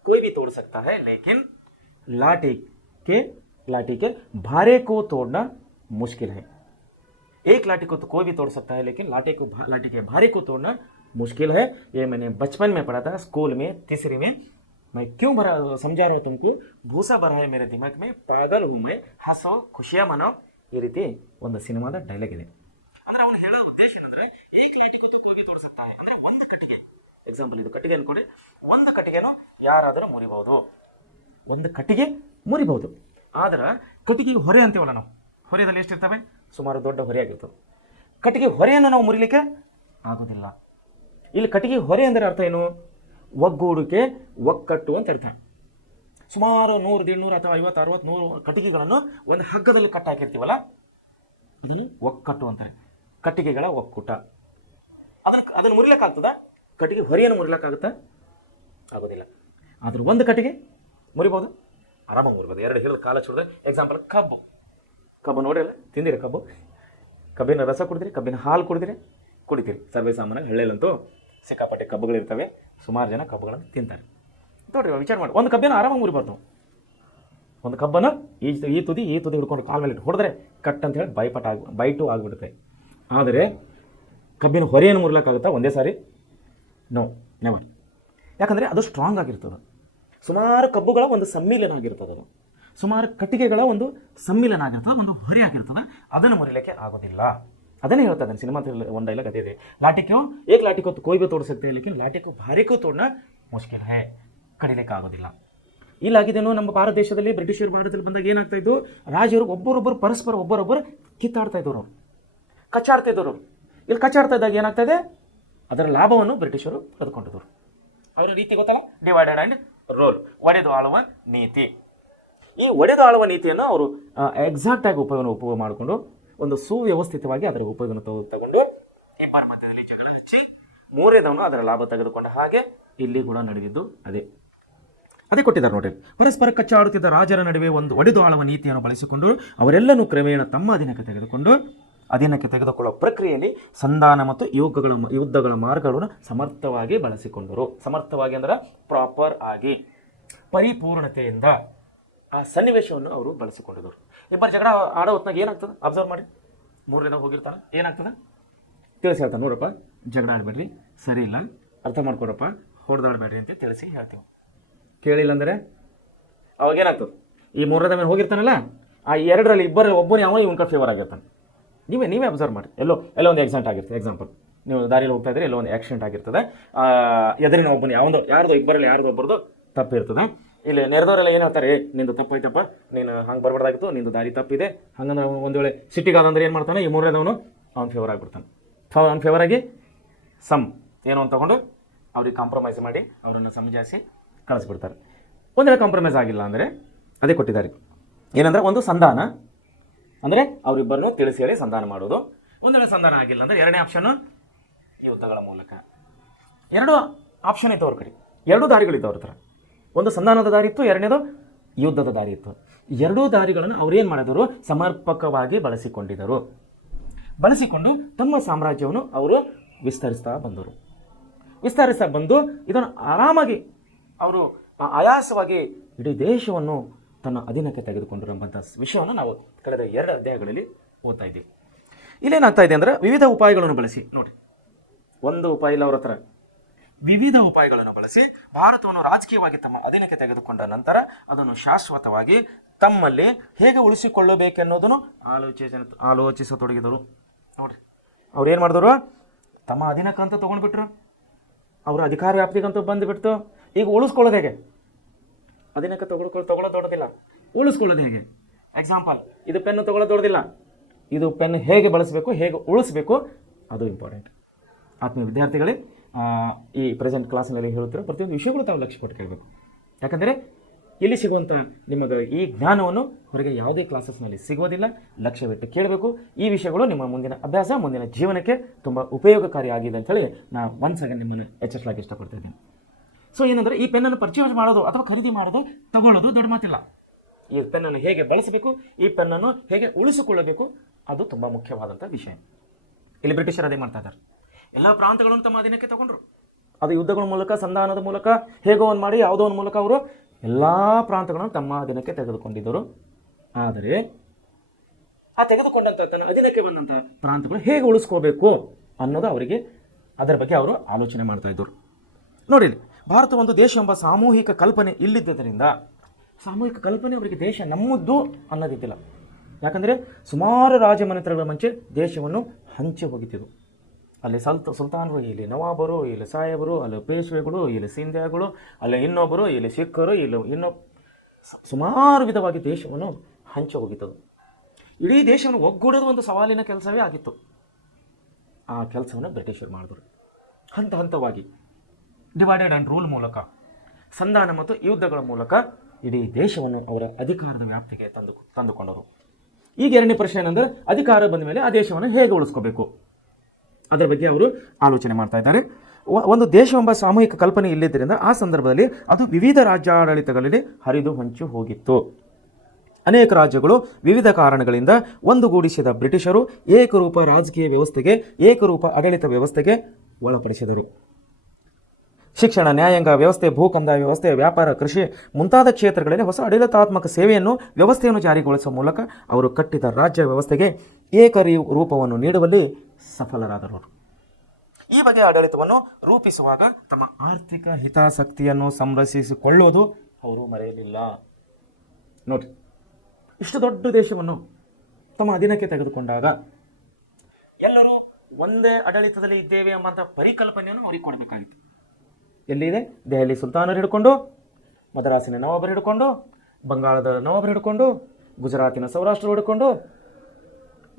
कोई भी तोड़ सकता है लेकिन लाठी के भारे को तोड़ना मुश्किल है. एक लाठी को तो कोई भी तोड़ सकता है लेकिन लाठी के भारे को तोड़ना मुश्किल है. ये मैंने बचपन में पढ़ा था, स्कूल में तीसरी में. मैं क्यों समझा रहा हूँ तुमको, भूसा भरा है मेरे दिमाग में, पागल हूँ मैं, हंसो ಖುಷಿಯ ಮನೋ. ಈ ರೀತಿ ಒಂದು ಸಿನಿಮಾದ ಡೈಲಾಗ್ ಇದೆ. ಅಂದ್ರೆ ಅವನು ಹೇಳೋ ಉದ್ದೇಶ ಏನಂದ್ರೆ, ಏಕ್ ಲಾಠಿ ಕೋ ತೋ ಕೋಯಿ ಭಿ ತೋಡ್ ಸಕ್ತಾ ಹೈ ಅಂದ್ರೆ ಒಂದು ಕಟ್ಟಿಗೆ, ಎಕ್ಸಾಂಪಲ್ ಇದು ಕಟ್ಟಿಗೆ ಅನ್ಕೊಡಿ, ಒಂದು ಕಟ್ಟಿಗೆನೋ ಯಾರಾದರೂ ಮುರಿಬಹುದು, ಒಂದು ಕಟ್ಟಿಗೆ ಮುರಿಬಹುದು. ಆದ್ರೆ ಕಟ್ಟಿಗೆ ಹೊರೆ ಅಂತೀವಲ್ಲ ನಾವು, ಹೊರೆಯಲ್ಲಿ ಎಷ್ಟಿರ್ತವೆ, ಸುಮಾರು ದೊಡ್ಡ ಹೊರೆ ಆಗಿರ್ತವೆ. ಕಟ್ಟಿಗೆ ಹೊರೆಯನ್ನು ನಾವು ಮುರಿಲಿಕ್ಕೆ ಆಗೋದಿಲ್ಲ. ಇಲ್ಲಿ ಕಟ್ಟಿಗೆ ಹೊರೆ ಅಂದರೆ ಅರ್ಥ ಏನು, ಒಗ್ಗೂಡಿಕೆ, ಒಕ್ಕಟ್ಟು ಅಂತ ಅರ್ಥ. ಸುಮಾರು 100, 150 ಅಥವಾ 50, 60, 100 ಕಟ್ಟಿಗೆಗಳನ್ನು ಒಂದು ಹಗ್ಗದಲ್ಲಿ ಕಟ್ಟಾಕಿರ್ತೀವಲ್ಲ, ಅದನ್ನು ಒಕ್ಕಟ್ಟು ಅಂತಾರೆ. ಕಟ್ಟಿಗೆಗಳ ಒಕ್ಕೂಟ. ಅದನ್ನು ಮುರಿಲಿಕ್ಕಾಗ್ತದ? ಕಟ್ಟಿಗೆ ಹೊರೆಯನ್ನು ಮುರಿಲಿಕ್ಕಾಗುತ್ತಾ? ಆಗೋದಿಲ್ಲ. ಆದರೂ ಒಂದು ಕಟ್ಟಿಗೆ ಮುರಿಬೋದು, ಆರಾಮಾಗಿ ಮುರಿಬೋದು. ಎರಡು ಹೇಳಿದ ಕಾಲ ಚೂಡಿದ್ರೆ, ಎಕ್ಸಾಂಪಲ್ ಕಬ್ಬು ನೋಡಿರಲ್ಲ, ತಿಂದಿರಿ ಕಬ್ಬಿನ ರಸ ಕುಡಿದಿರಿ, ಕಬ್ಬಿನ ಹಾಲು ಕುಡಿತೀರಿ. ಸರ್ವೇ ಸಾಮಾನ್ಯ ಹಳ್ಳಿಯಲ್ಲಂತೂ ಸಿಕ್ಕಾಪಟ್ಟೆ ಕಬ್ಬುಗಳಿರ್ತವೆ, ಸುಮಾರು ಜನ ಕಬ್ಬುಗಳನ್ನು ತಿಂತಾರೆ. ನೋಡ್ರಿ, ವಿಚಾರ ಮಾಡಿ, ಒಂದು ಕಬ್ಬಿನ ಆರಾಮಾಗಿ ಮುರಿಬಾರ್ದು. ಒಂದು ಕಬ್ಬನ್ನು ಈ ತುದಿ ಹಿಡ್ಕೊಂಡು ಕಾಲ ಮೇಲೆ ಹೊಡೆದ್ರೆ ಕಟ್ ಅಂತ ಹೇಳಿ ಬೈಟು ಆಗಿಬಿಡುತ್ತೆ. ಆದರೆ ಕಬ್ಬಿನ ಹೊರೆಯನ್ನು ಮುರಿಲಿಕ್ಕಾಗುತ್ತಾ ಒಂದೇ ಸಾರಿ? No, never. ಯಾಕಂದರೆ ಅದು ಸ್ಟ್ರಾಂಗ್ ಆಗಿರ್ತದೆ. ಸುಮಾರು ಕಬ್ಬುಗಳ ಒಂದು ಸಮ್ಮಿಲನ ಆಗಿರ್ತದೆ, ಅದು ಸುಮಾರು ಕಟ್ಟಿಗೆಗಳ ಒಂದು ಸಮ್ಮಿಲನ ಆಗಿರ್ತದೆ, ಒಂದು ಹೊರೆ ಆಗಿರ್ತದೆ, ಅದನ್ನು ಮುರಿಲಿಕ್ಕೆ ಆಗೋದಿಲ್ಲ. ಅದನ್ನೇ ಹೇಳ್ತಾ ಇದ್ದಾನೆ ಸಿನಿಮಾ ಒಂದು ಡೈಲಾಗ್ ಅದೇ ಇದೆ, ಏಕ್ ಲಾಠಿ ಕೋ ಕೋಯಿ ಭಿ ತೋಡ್ ಸಕ್ತೆ ಹೈ ಲೇಕಿನ್ ಲಾಠಿ ಕೋ ಭಾರಿ ಕೋ ತೋಡ್ನಾ ಮುಶ್ಕಿಲ್ ಹೈ, ಕಡಿಲಿಕ್ಕೆ ಆಗೋದಿಲ್ಲ. ಇಲ್ಲಾಗಿದ್ದೇನೋ ನಮ್ಮ ಭಾರತ ದೇಶದಲ್ಲಿ ಬ್ರಿಟಿಷರು ಭಾರತದಲ್ಲಿ ಬಂದಾಗ ಏನಾಗ್ತಾ ಇದ್ದು, ರಾಜರು ಒಬ್ಬರೊಬ್ಬರು ಕಿತ್ತಾಡ್ತಾ ಇದ್ದವರು, ಕಚ್ಚಾಡ್ತಾ ಇದ್ದವರು. ಇಲ್ಲಿ ಕಚ್ಚಾಡ್ತಾ ಇದ್ದಾಗ ಏನಾಗ್ತಾ ಇದೆ, ಅದರ ಲಾಭವನ್ನು ಬ್ರಿಟಿಷರು ಪಡೆದುಕೊಂಡಿದ್ದರು. ಅವರ ರೀತಿ ಗೊತ್ತಲ್ಲ, ಡಿವೈಡೆಡ್ ಆ್ಯಂಡ್ ರೋಲ್, ಒಡೆದು ಆಳುವ ನೀತಿ. ಈ ಒಡೆದು ಆಳುವ ನೀತಿಯನ್ನು ಅವರು ಎಕ್ಸಾಕ್ಟಾಗಿ ಉಪಯೋಗ ಮಾಡಿಕೊಂಡು ಒಂದು ಸುವ್ಯವಸ್ಥಿತವಾಗಿ ಅದರ ಉಪಯೋಗವನ್ನು ತಗೊಂಡು ಇಬ್ಬರ ಮಧ್ಯದಲ್ಲಿ ಜಗಳ ಹಚ್ಚಿ ಮೂರನೇದವನು ಅದರ ಲಾಭ ತೆಗೆದುಕೊಂಡ ಹಾಗೆ ಇಲ್ಲಿ ಕೂಡ ನಡೆದಿದ್ದು ಅದೇ ಕೊಟ್ಟಿದ್ದಾರೆ ನೋಡ್ರಿ. ಪರಸ್ಪರ ಕಚ್ಚಾಡುತ್ತಿದ್ದ ರಾಜರ ನಡುವೆ ಒಂದು ಒಡೆದು ಆಳುವ ನೀತಿಯನ್ನು ಬಳಸಿಕೊಂಡು ಅವರೆಲ್ಲನೂ ಕ್ರಮೇಣ ತಮ್ಮ ಅಧೀನಕ್ಕೆ ತೆಗೆದುಕೊಳ್ಳುವ ಪ್ರಕ್ರಿಯೆಯಲ್ಲಿ ಸಂಧಾನ ಮತ್ತು ಯುದ್ಧಗಳ ಮಾರ್ಗಗಳನ್ನು ಸಮರ್ಥವಾಗಿ ಬಳಸಿಕೊಂಡರು. ಸಮರ್ಥವಾಗಿ ಅಂದ್ರೆ ಪ್ರಾಪರ್ ಆಗಿ, ಪರಿಪೂರ್ಣತೆಯಿಂದ ಆ ಸನ್ನಿವೇಶವನ್ನು ಅವರು ಬಳಸಿಕೊಂಡಿದ್ದರು. ಇಬ್ಬರು ಜಗಳ ಆಡೋ ಹೊತ್ನಾಗ ಏನಾಗ್ತದೆ ಅಬ್ಸರ್ವ್ ಮಾಡಿ, ಮೂರನೇದಾಗ ಹೋಗಿರ್ತಾನೆ, ಏನಾಗ್ತದೆ ತಿಳಿಸಿ ಹೇಳ್ತಾನೆ, ನೋಡಪ್ಪ ಜಗಳ ಆಡಬೇಡ್ರಿ, ಸರಿ ಇಲ್ಲ, ಅರ್ಥ ಮಾಡ್ಕೊಡಪ್ಪ, ಹೊಡೆದಾಡಬೇಡ್ರಿ ಅಂತ ತಿಳಿಸಿ ಹೇಳ್ತೀವಿ. ಕೇಳಿಲ್ಲ ಅಂದರೆ ಅವಾಗೇನಾಗ್ತದೆ, ಈ ಮೂರನೇದ ಮೇಲೆ ಹೋಗಿರ್ತಾನಲ್ಲ, ಆ ಎರಡರಲ್ಲಿ ಇಬ್ಬರಲ್ಲಿ ಒಬ್ಬನೇ ಅವನು ಇವನ ಫೇವರ್ ಆಗಿರ್ತಾನೆ. ನೀವೇ ಅಬ್ಸರ್ವ್ ಮಾಡಿ, ಎಲ್ಲೋ ಒಂದು ಆಕ್ಸಿಡೆಂಟ್ ಆಗಿರ್ತದೆ. ಎಕ್ಸಾಂಪಲ್, ನೀವು ದಾರಿಯಲ್ಲಿ ಹೋಗ್ತಾ ಇದ್ರೆ ಎಲ್ಲೋ ಒಂದು ಆಕ್ಸಿಡೆಂಟ್ ಆಗಿರ್ತದೆ, ಎದುರಿನ ಒಬ್ಬನೇ ಯಾರ್ದೋ ಇಬ್ಬರಲ್ಲಿ ಯಾರ್ದೋ ಒಬ್ಬರದು ತಪ್ಪಿರ್ತದೆ. ಇಲ್ಲಿ ನೆರೆದವರೆಲ್ಲ ಏನು ಹೇಳ್ತಾರೆ, ನಿಂದು ತಪ್ಪಾಯ್ತಪ್ಪ, ನೀನು ಹಂಗೆ ಬರಬಾರ್ದಾಗಿತ್ತು, ನಿಂದು ದಾರಿ ತಪ್ಪಿದೆ, ಹಂಗಂದ್ರೆ ಒಂದು ವೇಳೆ ಸಿಟ್ಟಿಗಾದಂದ್ರೆ ಏನು ಮಾಡ್ತಾನೆ, ಈ ಮೂರನೇದವನು ಅವ್ನ ಫೇವರ್ ಆಗಿಬಿಡ್ತಾನೆ. ಅವ್ನ ಫೇವರ್ ಆಗಿ ಏನೋ ಒಂದು ತೊಗೊಂಡು ಅವ್ರಿಗೆ ಕಾಂಪ್ರಮೈಸ್ ಮಾಡಿ ಅವರನ್ನು ಸಮಜಾಯಿಸಿ ಕಳಿಸ್ಬಿಡ್ತಾರೆ. ಒಂದು ವೇಳೆ ಕಾಂಪ್ರಮೈಸ್ ಆಗಿಲ್ಲ ಅಂದರೆ ಅದೇ ಕೊಟ್ಟಿದ್ದಾರೆ, ಏನಂದರೆ ಒಂದು ಸಂಧಾನ, ಅಂದರೆ ಅವರಿಬ್ಬರನ್ನು ತಿಳಿಸಿ ಹೇಳಿ ಸಂಧಾನ ಮಾಡೋದು. ಒಂದು ವೇಳೆ ಸಂಧಾನ ಆಗಿಲ್ಲ ಅಂದರೆ ಎರಡನೇ ಆಪ್ಷನ್ನು ಯುದ್ಧಗಳ ಮೂಲಕ. ಎರಡು ಆಪ್ಷನ್ ಇತ್ತು ಅವ್ರ ಕಡೆ, ಎರಡೂ ದಾರಿಗಳಿತ್ತು ಅವ್ರ ಹತ್ರ. ಒಂದು ಸಂಧಾನದ ದಾರಿ ಇತ್ತು, ಎರಡನೇದು ಯುದ್ಧದ ದಾರಿ ಇತ್ತು. ಎರಡೂ ದಾರಿಗಳನ್ನು ಅವ್ರೇನು ಮಾಡಿದರು, ಸಮರ್ಪಕವಾಗಿ ಬಳಸಿಕೊಂಡು ತಮ್ಮ ಸಾಮ್ರಾಜ್ಯವನ್ನು ಅವರು ವಿಸ್ತರಿಸ್ತಾ ಬಂದು ಇದನ್ನು ಆರಾಮಾಗಿ ಅವರು ಆಯಾಸವಾಗಿ ಇಡೀ ದೇಶವನ್ನು ತನ್ನ ಅಧೀನಕ್ಕೆ ತೆಗೆದುಕೊಂಡಿರುವಂಥ ವಿಷಯವನ್ನು ನಾವು ಕಳೆದ 2 ಅಧ್ಯಾಯಗಳಲ್ಲಿ ಓದ್ತಾ ಇದ್ದೀವಿ. ಇಲ್ಲೇನಾಗ್ತಾ ಇದೆ ಅಂದರೆ ವಿವಿಧ ಉಪಾಯಗಳನ್ನು ಬಳಸಿ, ನೋಡಿ, ಒಂದು ಉಪಾಯ ಇಲ್ಲ ಅವ್ರ ಹತ್ರ, ವಿವಿಧ ಉಪಾಯಗಳನ್ನು ಬಳಸಿ ಭಾರತವನ್ನು ರಾಜಕೀಯವಾಗಿ ತಮ್ಮ ಅಧೀನಕ್ಕೆ ತೆಗೆದುಕೊಂಡ ನಂತರ ಅದನ್ನು ಶಾಶ್ವತವಾಗಿ ತಮ್ಮಲ್ಲಿ ಹೇಗೆ ಉಳಿಸಿಕೊಳ್ಳಬೇಕೆನ್ನೋದನ್ನು ಆಲೋಚಿಸತೊಡಗಿದರು. ನೋಡ್ರಿ, ಅವ್ರು ಏನು ಮಾಡಿದ್ರು, ತಮ್ಮ ಅಧೀನಕ್ಕಂತೂ ತೊಗೊಂಡ್ಬಿಟ್ರು, ಅವರ ಅಧಿಕಾರ ವ್ಯಾಪ್ತಿಗಂತೂ ಬಂದುಬಿಡ್ತು. ಈಗ ಉಳಿಸ್ಕೊಳ್ಳೋದು ಹೇಗೆ? ಅಧೀನಕ್ಕೆ ತಗೊಳ್ಳೋದು ದೊಡ್ಡದಿಲ್ಲ, ಉಳಿಸ್ಕೊಳ್ಳೋದು ಹೇಗೆ? ಎಕ್ಸಾಂಪಲ್, ಇದು ಪೆನ್ನು ತಗೊಳ್ಳೋದು ದೊಡ್ಡದಿಲ್ಲ, ಇದು ಪೆನ್ ಹೇಗೆ ಬಳಸಬೇಕು, ಹೇಗೆ ಉಳಿಸ್ಬೇಕು, ಅದು ಇಂಪಾರ್ಟೆಂಟ್. ಆತ್ಮೀಯ ವಿದ್ಯಾರ್ಥಿಗಳೇ, ಈ ಪ್ರೆಸೆಂಟ್ ಕ್ಲಾಸ್ನಲ್ಲಿ ಹೇಳುತ್ತಿರೋ ಪ್ರತಿಯೊಂದು ವಿಷಯಗಳು ತಾವು ಲಕ್ಷ್ಯ ಕೊಟ್ಟು ಕೇಳಬೇಕು. ಯಾಕಂದರೆ ಇಲ್ಲಿ ಸಿಗುವಂಥ ನಿಮಗೆ ಈ ಜ್ಞಾನವನ್ನು ಹೊರಗೆ ಯಾವುದೇ ಕ್ಲಾಸಸ್ನಲ್ಲಿ ಸಿಗೋದಿಲ್ಲ. ಲಕ್ಷ್ಯವಿಟ್ಟು ಕೇಳಬೇಕು. ಈ ವಿಷಯಗಳು ನಿಮ್ಮ ಮುಂದಿನ ಅಭ್ಯಾಸ, ಮುಂದಿನ ಜೀವನಕ್ಕೆ ತುಂಬ ಉಪಯೋಗಕಾರಿಯಾಗಿದೆ ಅಂತೇಳಿ ನಾನು ಒನ್ಸ್ ಅಗೇನ್ ನಿಮ್ಮನ್ನು ಎಚ್ಚರಿಸಲಾಗಿ ಇಷ್ಟಪಡ್ತಿದ್ದೇನೆ. ಸೊ ಏನಂದರೆ, ಈ ಪೆನ್ನನ್ನು ಪರ್ಚೇಸ್ ಮಾಡೋದು ಅಥವಾ ಖರೀದಿ ಮಾಡೋದು, ತಗೊಳ್ಳೋದು ದೊಡ್ಡ ಮಾತಿಲ್ಲ. ಈ ಪೆನ್ನನ್ನು ಹೇಗೆ ಬಳಸಬೇಕು, ಈ ಪೆನ್ನನ್ನು ಹೇಗೆ ಉಳಿಸಿಕೊಳ್ಳಬೇಕು, ಅದು ತುಂಬ ಮುಖ್ಯವಾದಂಥ ವಿಷಯ. ಇಲ್ಲಿ ಬ್ರಿಟಿಷರು ಅದೇ ಮಾಡ್ತಾ ಇದ್ದಾರೆ. ಎಲ್ಲ ಪ್ರಾಂತಗಳನ್ನು ತಮ್ಮ ಅಧೀನಕ್ಕೆ ತಗೊಂಡ್ರು. ಅದು ಯುದ್ಧಗಳ ಮೂಲಕ, ಸಂಧಾನದ ಮೂಲಕ, ಹೇಗೋ ಒಂದು ಮಾಡಿ ಯಾವುದೋ ಒಂದು ಮೂಲಕ ಅವರು ಎಲ್ಲ ಪ್ರಾಂತಗಳನ್ನು ತಮ್ಮ ಅಧೀನಕ್ಕೆ ತೆಗೆದುಕೊಂಡಿದ್ದರು. ಆದರೆ ಆ ತೆಗೆದುಕೊಂಡಂಥ ತನ್ನ ಅಧೀನಕ್ಕೆ ಬಂದಂಥ ಪ್ರಾಂತಗಳು ಹೇಗೆ ಉಳಿಸ್ಕೋಬೇಕು ಅನ್ನೋದು ಅವರಿಗೆ, ಅದರ ಬಗ್ಗೆ ಅವರು ಆಲೋಚನೆ ಮಾಡ್ತಾ ಇದ್ದರು. ನೋಡಿ, ಭಾರತ ಒಂದು ದೇಶ ಎಂಬ ಸಾಮೂಹಿಕ ಕಲ್ಪನೆ ಇಲ್ಲಿದ್ದರಿಂದ, ಸಾಮೂಹಿಕ ಕಲ್ಪನೆ ಅವರಿಗೆ ದೇಶ ನಮ್ಮದ್ದು ಅನ್ನೋದಿದ್ದಿಲ್ಲ. ಯಾಕಂದರೆ ಸುಮಾರು ರಾಜಮನೆತನಗಳ ಮುಂಚೆ ದೇಶವನ್ನು ಹಂಚಿ ಹೋಗಿತ್ತಿದ್ದು. ಅಲ್ಲಿ ಸುಲ್ತಾನರು, ಇಲ್ಲಿ ನವಾಬರು, ಇಲ್ಲಿ ಸಾಹೇಬರು, ಅಲ್ಲಿ ಪೇಶ್ವೆಗಳು, ಇಲ್ಲಿ ಸಿಂಧ್ಯಾಗಳು, ಅಲ್ಲಿ ಇನ್ನೊಬ್ಬರು, ಇಲ್ಲಿ ಸಿಖ್ಖರು, ಇಲ್ಲಿ ಸುಮಾರು ವಿಧವಾಗಿ ದೇಶವನ್ನು ಹಂಚಿ ಹೋಗಿತ್ತದು. ಇಡೀ ದೇಶವನ್ನು ಒಗ್ಗೂಡೋದು ಒಂದು ಸವಾಲಿನ ಕೆಲಸವೇ ಆಗಿತ್ತು. ಆ ಕೆಲಸವನ್ನು ಬ್ರಿಟಿಷರು ಮಾಡಿದ್ರು. ಹಂತ ಹಂತವಾಗಿ ಡಿವೈಡೆಡ್ ಆ್ಯಂಡ್ ರೂಲ್ ಮೂಲಕ, ಸಂಧಾನ ಮತ್ತು ಯುದ್ಧಗಳ ಮೂಲಕ ಇಡೀ ದೇಶವನ್ನು ಅವರ ಅಧಿಕಾರದ ವ್ಯಾಪ್ತಿಗೆ ತಂದುಕೊಂಡರು. ಈಗ ಎರಡನೇ ಪ್ರಶ್ನೆ ಏನಂದರೆ, ಅಧಿಕಾರ ಬಂದ ಮೇಲೆ ಆ ದೇಶವನ್ನು ಹೇಗೆ ಉಳಿಸ್ಕೋಬೇಕು, ಅದರ ಬಗ್ಗೆ ಅವರು ಆಲೋಚನೆ ಮಾಡ್ತಾ ಇದ್ದಾರೆ. ಒಂದು ದೇಶ ಎಂಬ ಸಾಮೂಹಿಕ ಕಲ್ಪನೆ ಇಲ್ಲಿದ್ದರಿಂದ ಆ ಸಂದರ್ಭದಲ್ಲಿ ಅದು ವಿವಿಧ ರಾಜ್ಯಾಡಳಿತಗಳಲ್ಲಿ ಹರಿದು ಹಂಚಿ ಹೋಗಿತ್ತು. ಅನೇಕ ರಾಜ್ಯಗಳು ವಿವಿಧ ಕಾರಣಗಳಿಂದ ಒಂದುಗೂಡಿಸಿದ ಬ್ರಿಟಿಷರು ಏಕರೂಪ ರಾಜಕೀಯ ವ್ಯವಸ್ಥೆಗೆ, ಏಕರೂಪ ಆಡಳಿತ ವ್ಯವಸ್ಥೆಗೆ ಒಳಪಡಿಸಿದರು. ಶಿಕ್ಷಣ, ನ್ಯಾಯಾಂಗ ವ್ಯವಸ್ಥೆ, ಭೂಕಂದಾಯ ವ್ಯವಸ್ಥೆ, ವ್ಯಾಪಾರ, ಕೃಷಿ ಮುಂತಾದ ಕ್ಷೇತ್ರಗಳಲ್ಲಿ ಹೊಸ ಆಡಳಿತಾತ್ಮಕ ವ್ಯವಸ್ಥೆಯನ್ನು ಜಾರಿಗೊಳಿಸುವ ಮೂಲಕ ಅವರು ಕಟ್ಟಿದ ರಾಜ್ಯ ವ್ಯವಸ್ಥೆಗೆ ರೂಪವನ್ನು ನೀಡುವಲ್ಲಿ ಸಫಲರಾದರು. ಈ ಬಗೆಯ ಆಡಳಿತವನ್ನು ರೂಪಿಸುವಾಗ ತಮ್ಮ ಆರ್ಥಿಕ ಹಿತಾಸಕ್ತಿಯನ್ನು ಸಂರಕ್ಷಿಸಿಕೊಳ್ಳುವುದು ಅವರು ಮರೆಯಲಿಲ್ಲ. ನೋಡಿ, ಇಷ್ಟು ದೊಡ್ಡ ದೇಶವನ್ನು ತಮ್ಮ ಅಧೀನಕ್ಕೆ ತೆಗೆದುಕೊಂಡಾಗ ಎಲ್ಲರೂ ಒಂದೇ ಆಡಳಿತದಲ್ಲಿ ಇದ್ದೇವೆ ಎಂಬಂಥ ಪರಿಕಲ್ಪನೆಯನ್ನು ಅವರಿಗೆ ಕೊಡಬೇಕಾಗಿತ್ತು. ಎಲ್ಲಿದೆ? ದೆಹಲಿ ಸುಲ್ತಾನರು ಹಿಡ್ಕೊಂಡು, ಮದ್ರಾಸಿನ ನವಾಬರು ಹಿಡ್ಕೊಂಡು, ಬಂಗಾಳದ ನವಾಬರು ಹಿಡ್ಕೊಂಡು, ಗುಜರಾತಿನ ಸೌರಾಷ್ಟ್ರ ಹಿಡ್ಕೊಂಡು,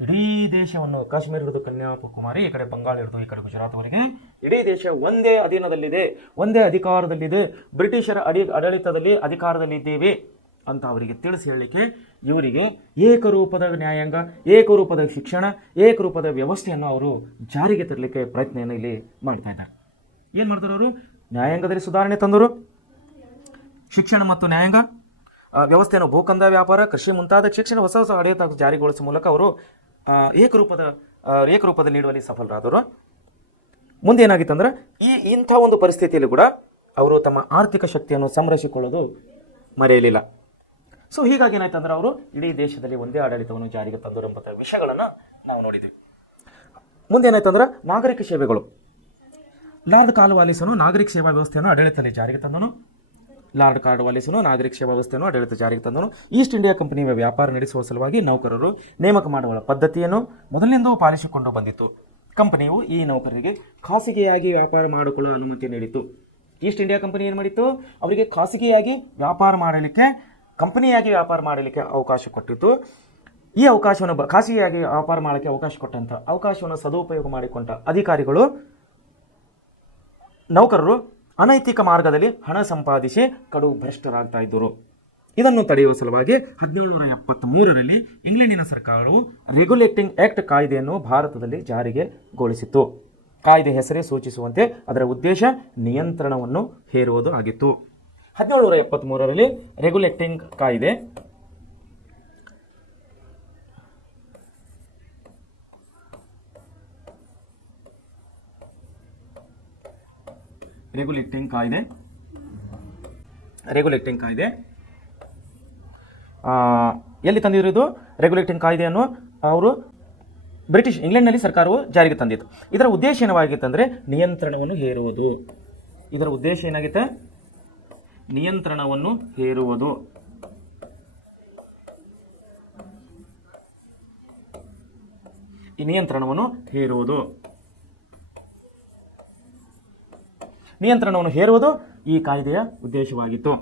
ಇಡೀ ದೇಶವನ್ನು, ಕಾಶ್ಮೀರ ಹಿಡಿದು ಕನ್ಯಾಕುಮಾರಿ, ಈ ಕಡೆ ಬಂಗಾಳ ಹಿಡಿದು ಈ ಕಡೆ ಗುಜರಾತ್ವರೆಗೆ ಇಡೀ ದೇಶ ಒಂದೇ ಅಧೀನದಲ್ಲಿದೆ, ಒಂದೇ ಅಧಿಕಾರದಲ್ಲಿದೆ, ಬ್ರಿಟಿಷರ ಆಡಳಿತದಲ್ಲಿ ಅಧಿಕಾರದಲ್ಲಿದ್ದೇವೆ ಅಂತ ಅವರಿಗೆ ತಿಳಿಸಿ ಹೇಳಲಿಕ್ಕೆ ಇವರಿಗೆ ಏಕರೂಪದ ನ್ಯಾಯಾಂಗ, ಏಕರೂಪದ ಶಿಕ್ಷಣ, ಏಕರೂಪದ ವ್ಯವಸ್ಥೆಯನ್ನು ಅವರು ಜಾರಿಗೆ ತರಲಿಕ್ಕೆ ಪ್ರಯತ್ನೆಯನ್ನು ಇಲ್ಲಿ ಮಾಡ್ತಾ ಇದ್ದಾರೆ. ಏನು ಮಾಡ್ತಾರೆ ಅವರು? ನ್ಯಾಯಾಂಗದಲ್ಲಿ ಸುಧಾರಣೆ ತಂದರು. ಶಿಕ್ಷಣ ಮತ್ತು ನ್ಯಾಯಾಂಗ ವ್ಯವಸ್ಥೆಯನ್ನು, ಭೂಕಂದಾಯ, ವ್ಯಾಪಾರ, ಕೃಷಿ ಮುಂತಾದ ಶಿಕ್ಷಣ ಹೊಸ ಹೊಸ ಆಡಳಿತ ಜಾರಿಗೊಳಿಸುವ ಮೂಲಕ ಅವರು ಏಕರೂಪದ ನೀಡುವಲ್ಲಿ ಸಫಲರಾದರು. ಮುಂದೆ ಏನಾಗಿತ್ತಂದ್ರೆ, ಇಂಥ ಒಂದು ಪರಿಸ್ಥಿತಿಯಲ್ಲಿ ಕೂಡ ಅವರು ತಮ್ಮ ಆರ್ಥಿಕ ಶಕ್ತಿಯನ್ನು ಸಂರಕ್ಷಿಸಿಕೊಳ್ಳೋದು ಮರೆಯಲಿಲ್ಲ. ಸೊ ಹೀಗಾಗಿ ಏನಾಯ್ತಂದ್ರೆ, ಅವರು ಇಡೀ ದೇಶದಲ್ಲಿ ಒಂದೇ ಆಡಳಿತವನ್ನು ಜಾರಿಗೆ ತಂದಿರುವಂಥ ವಿಷಯಗಳನ್ನು ನಾವು ನೋಡಿದ್ವಿ. ಮುಂದೆ ಏನಾಯ್ತಂದ್ರೆ, ನಾಗರಿಕ ಸೇವೆಗಳು. ಲಾರ್ಡ್ ಕಾರ್ನ್ವಾಲಿಸನು ನಾಗರಿಕ ಸೇವಾ ವ್ಯವಸ್ಥೆಯನ್ನು ಆಡಳಿತದಲ್ಲಿ ಜಾರಿಗೆ ತಂದನು. ನಾಗರಿಕ ಸೇವಾ ವ್ಯವಸ್ಥೆಯನ್ನು ಆಡಳಿತ ಜಾರಿಗೆ ತಂದನು. ಈಸ್ಟ್ ಇಂಡಿಯಾ ಕಂಪನಿಯ ವ್ಯಾಪಾರ ನಡೆಸುವ ಸಲುವಾಗಿ ನೌಕರರು ನೇಮಕ ಮಾಡುವ ಪದ್ಧತಿಯನ್ನು ಮೊದಲಿನಿಂದಲೂ ಪಾಲಿಸಿಕೊಂಡು ಬಂದಿತ್ತು. ಕಂಪನಿಯು ಈ ನೌಕರರಿಗೆ ಖಾಸಗಿಯಾಗಿ ವ್ಯಾಪಾರ ಮಾಡಿಕೊಳ್ಳುವ ಅನುಮತಿ ನೀಡಿತು. ಈಸ್ಟ್ ಇಂಡಿಯಾ ಕಂಪನಿ ಏನು ಮಾಡಿತ್ತು? ಅವರಿಗೆ ಖಾಸಗಿಯಾಗಿ ವ್ಯಾಪಾರ ಮಾಡಲಿಕ್ಕೆ, ಕಂಪನಿಯಾಗಿ ವ್ಯಾಪಾರ ಮಾಡಲಿಕ್ಕೆ ಅವಕಾಶ ಕೊಟ್ಟಿತ್ತು. ಈ ಅವಕಾಶವನ್ನು ಖಾಸಗಿಯಾಗಿ ವ್ಯಾಪಾರ ಮಾಡಲಿಕ್ಕೆ ಅವಕಾಶ ಕೊಟ್ಟಂಥ ಅವಕಾಶವನ್ನು ಸದುಪಯೋಗ ಮಾಡಿಕೊಂಡ ಅಧಿಕಾರಿಗಳು, ನೌಕರರು ಅನೈತಿಕ ಮಾರ್ಗದಲ್ಲಿ ಹಣ ಸಂಪಾದಿಸಿ ಕಡು ಭ್ರಷ್ಟರಾಗ್ತಾ ಇದ್ದರು. ಇದನ್ನು ತಡೆಯುವ ಸಲುವಾಗಿ 1773ರಲ್ಲಿ ಇಂಗ್ಲೆಂಡಿನ ಸರ್ಕಾರವು ರೆಗ್ಯುಲೇಟಿಂಗ್ ಆಕ್ಟ್ ಕಾಯ್ದೆಯನ್ನು ಭಾರತದಲ್ಲಿ ಜಾರಿಗೆಗೊಳಿಸಿತು. ಕಾಯ್ದೆ ಹೆಸರೇ ಸೂಚಿಸುವಂತೆ ಅದರ ಉದ್ದೇಶ ನಿಯಂತ್ರಣವನ್ನು ಹೇರುವುದು ಆಗಿತ್ತು. 1773ರಲ್ಲಿ ರೆಗ್ಯುಲೇಟಿಂಗ್ ಕಾಯ್ದೆ ಎಲ್ಲಿ ತಂದಿದ್ರು ಇದು ರೆಗ್ಯುಲೇಟಿಂಗ್ ಕಾಯ್ದೆಯನ್ನು ಅವರು ಬ್ರಿಟಿಷ್ ಇಂಗ್ಲೆಂಡ್ನಲ್ಲಿ ಸರ್ಕಾರವು ಜಾರಿಗೆ ತಂದಿತ್ತು. ಇದರ ಉದ್ದೇಶ ಏನಾಗಿತ್ತಂದರೆ ನಿಯಂತ್ರಣವನ್ನು ಹೇರುವುದು. ಇದರ ಉದ್ದೇಶ ಏನಾಗಿತ್ತು? ನಿಯಂತ್ರಣವನ್ನು ಹೇರುವುದು. ಈ ನಿಯಂತ್ರಣವನ್ನು ಹೇರುವುದು ಈ ಕಾಯ್ದೆಯ ಉದ್ದೇಶವಾಗಿತ್ತು.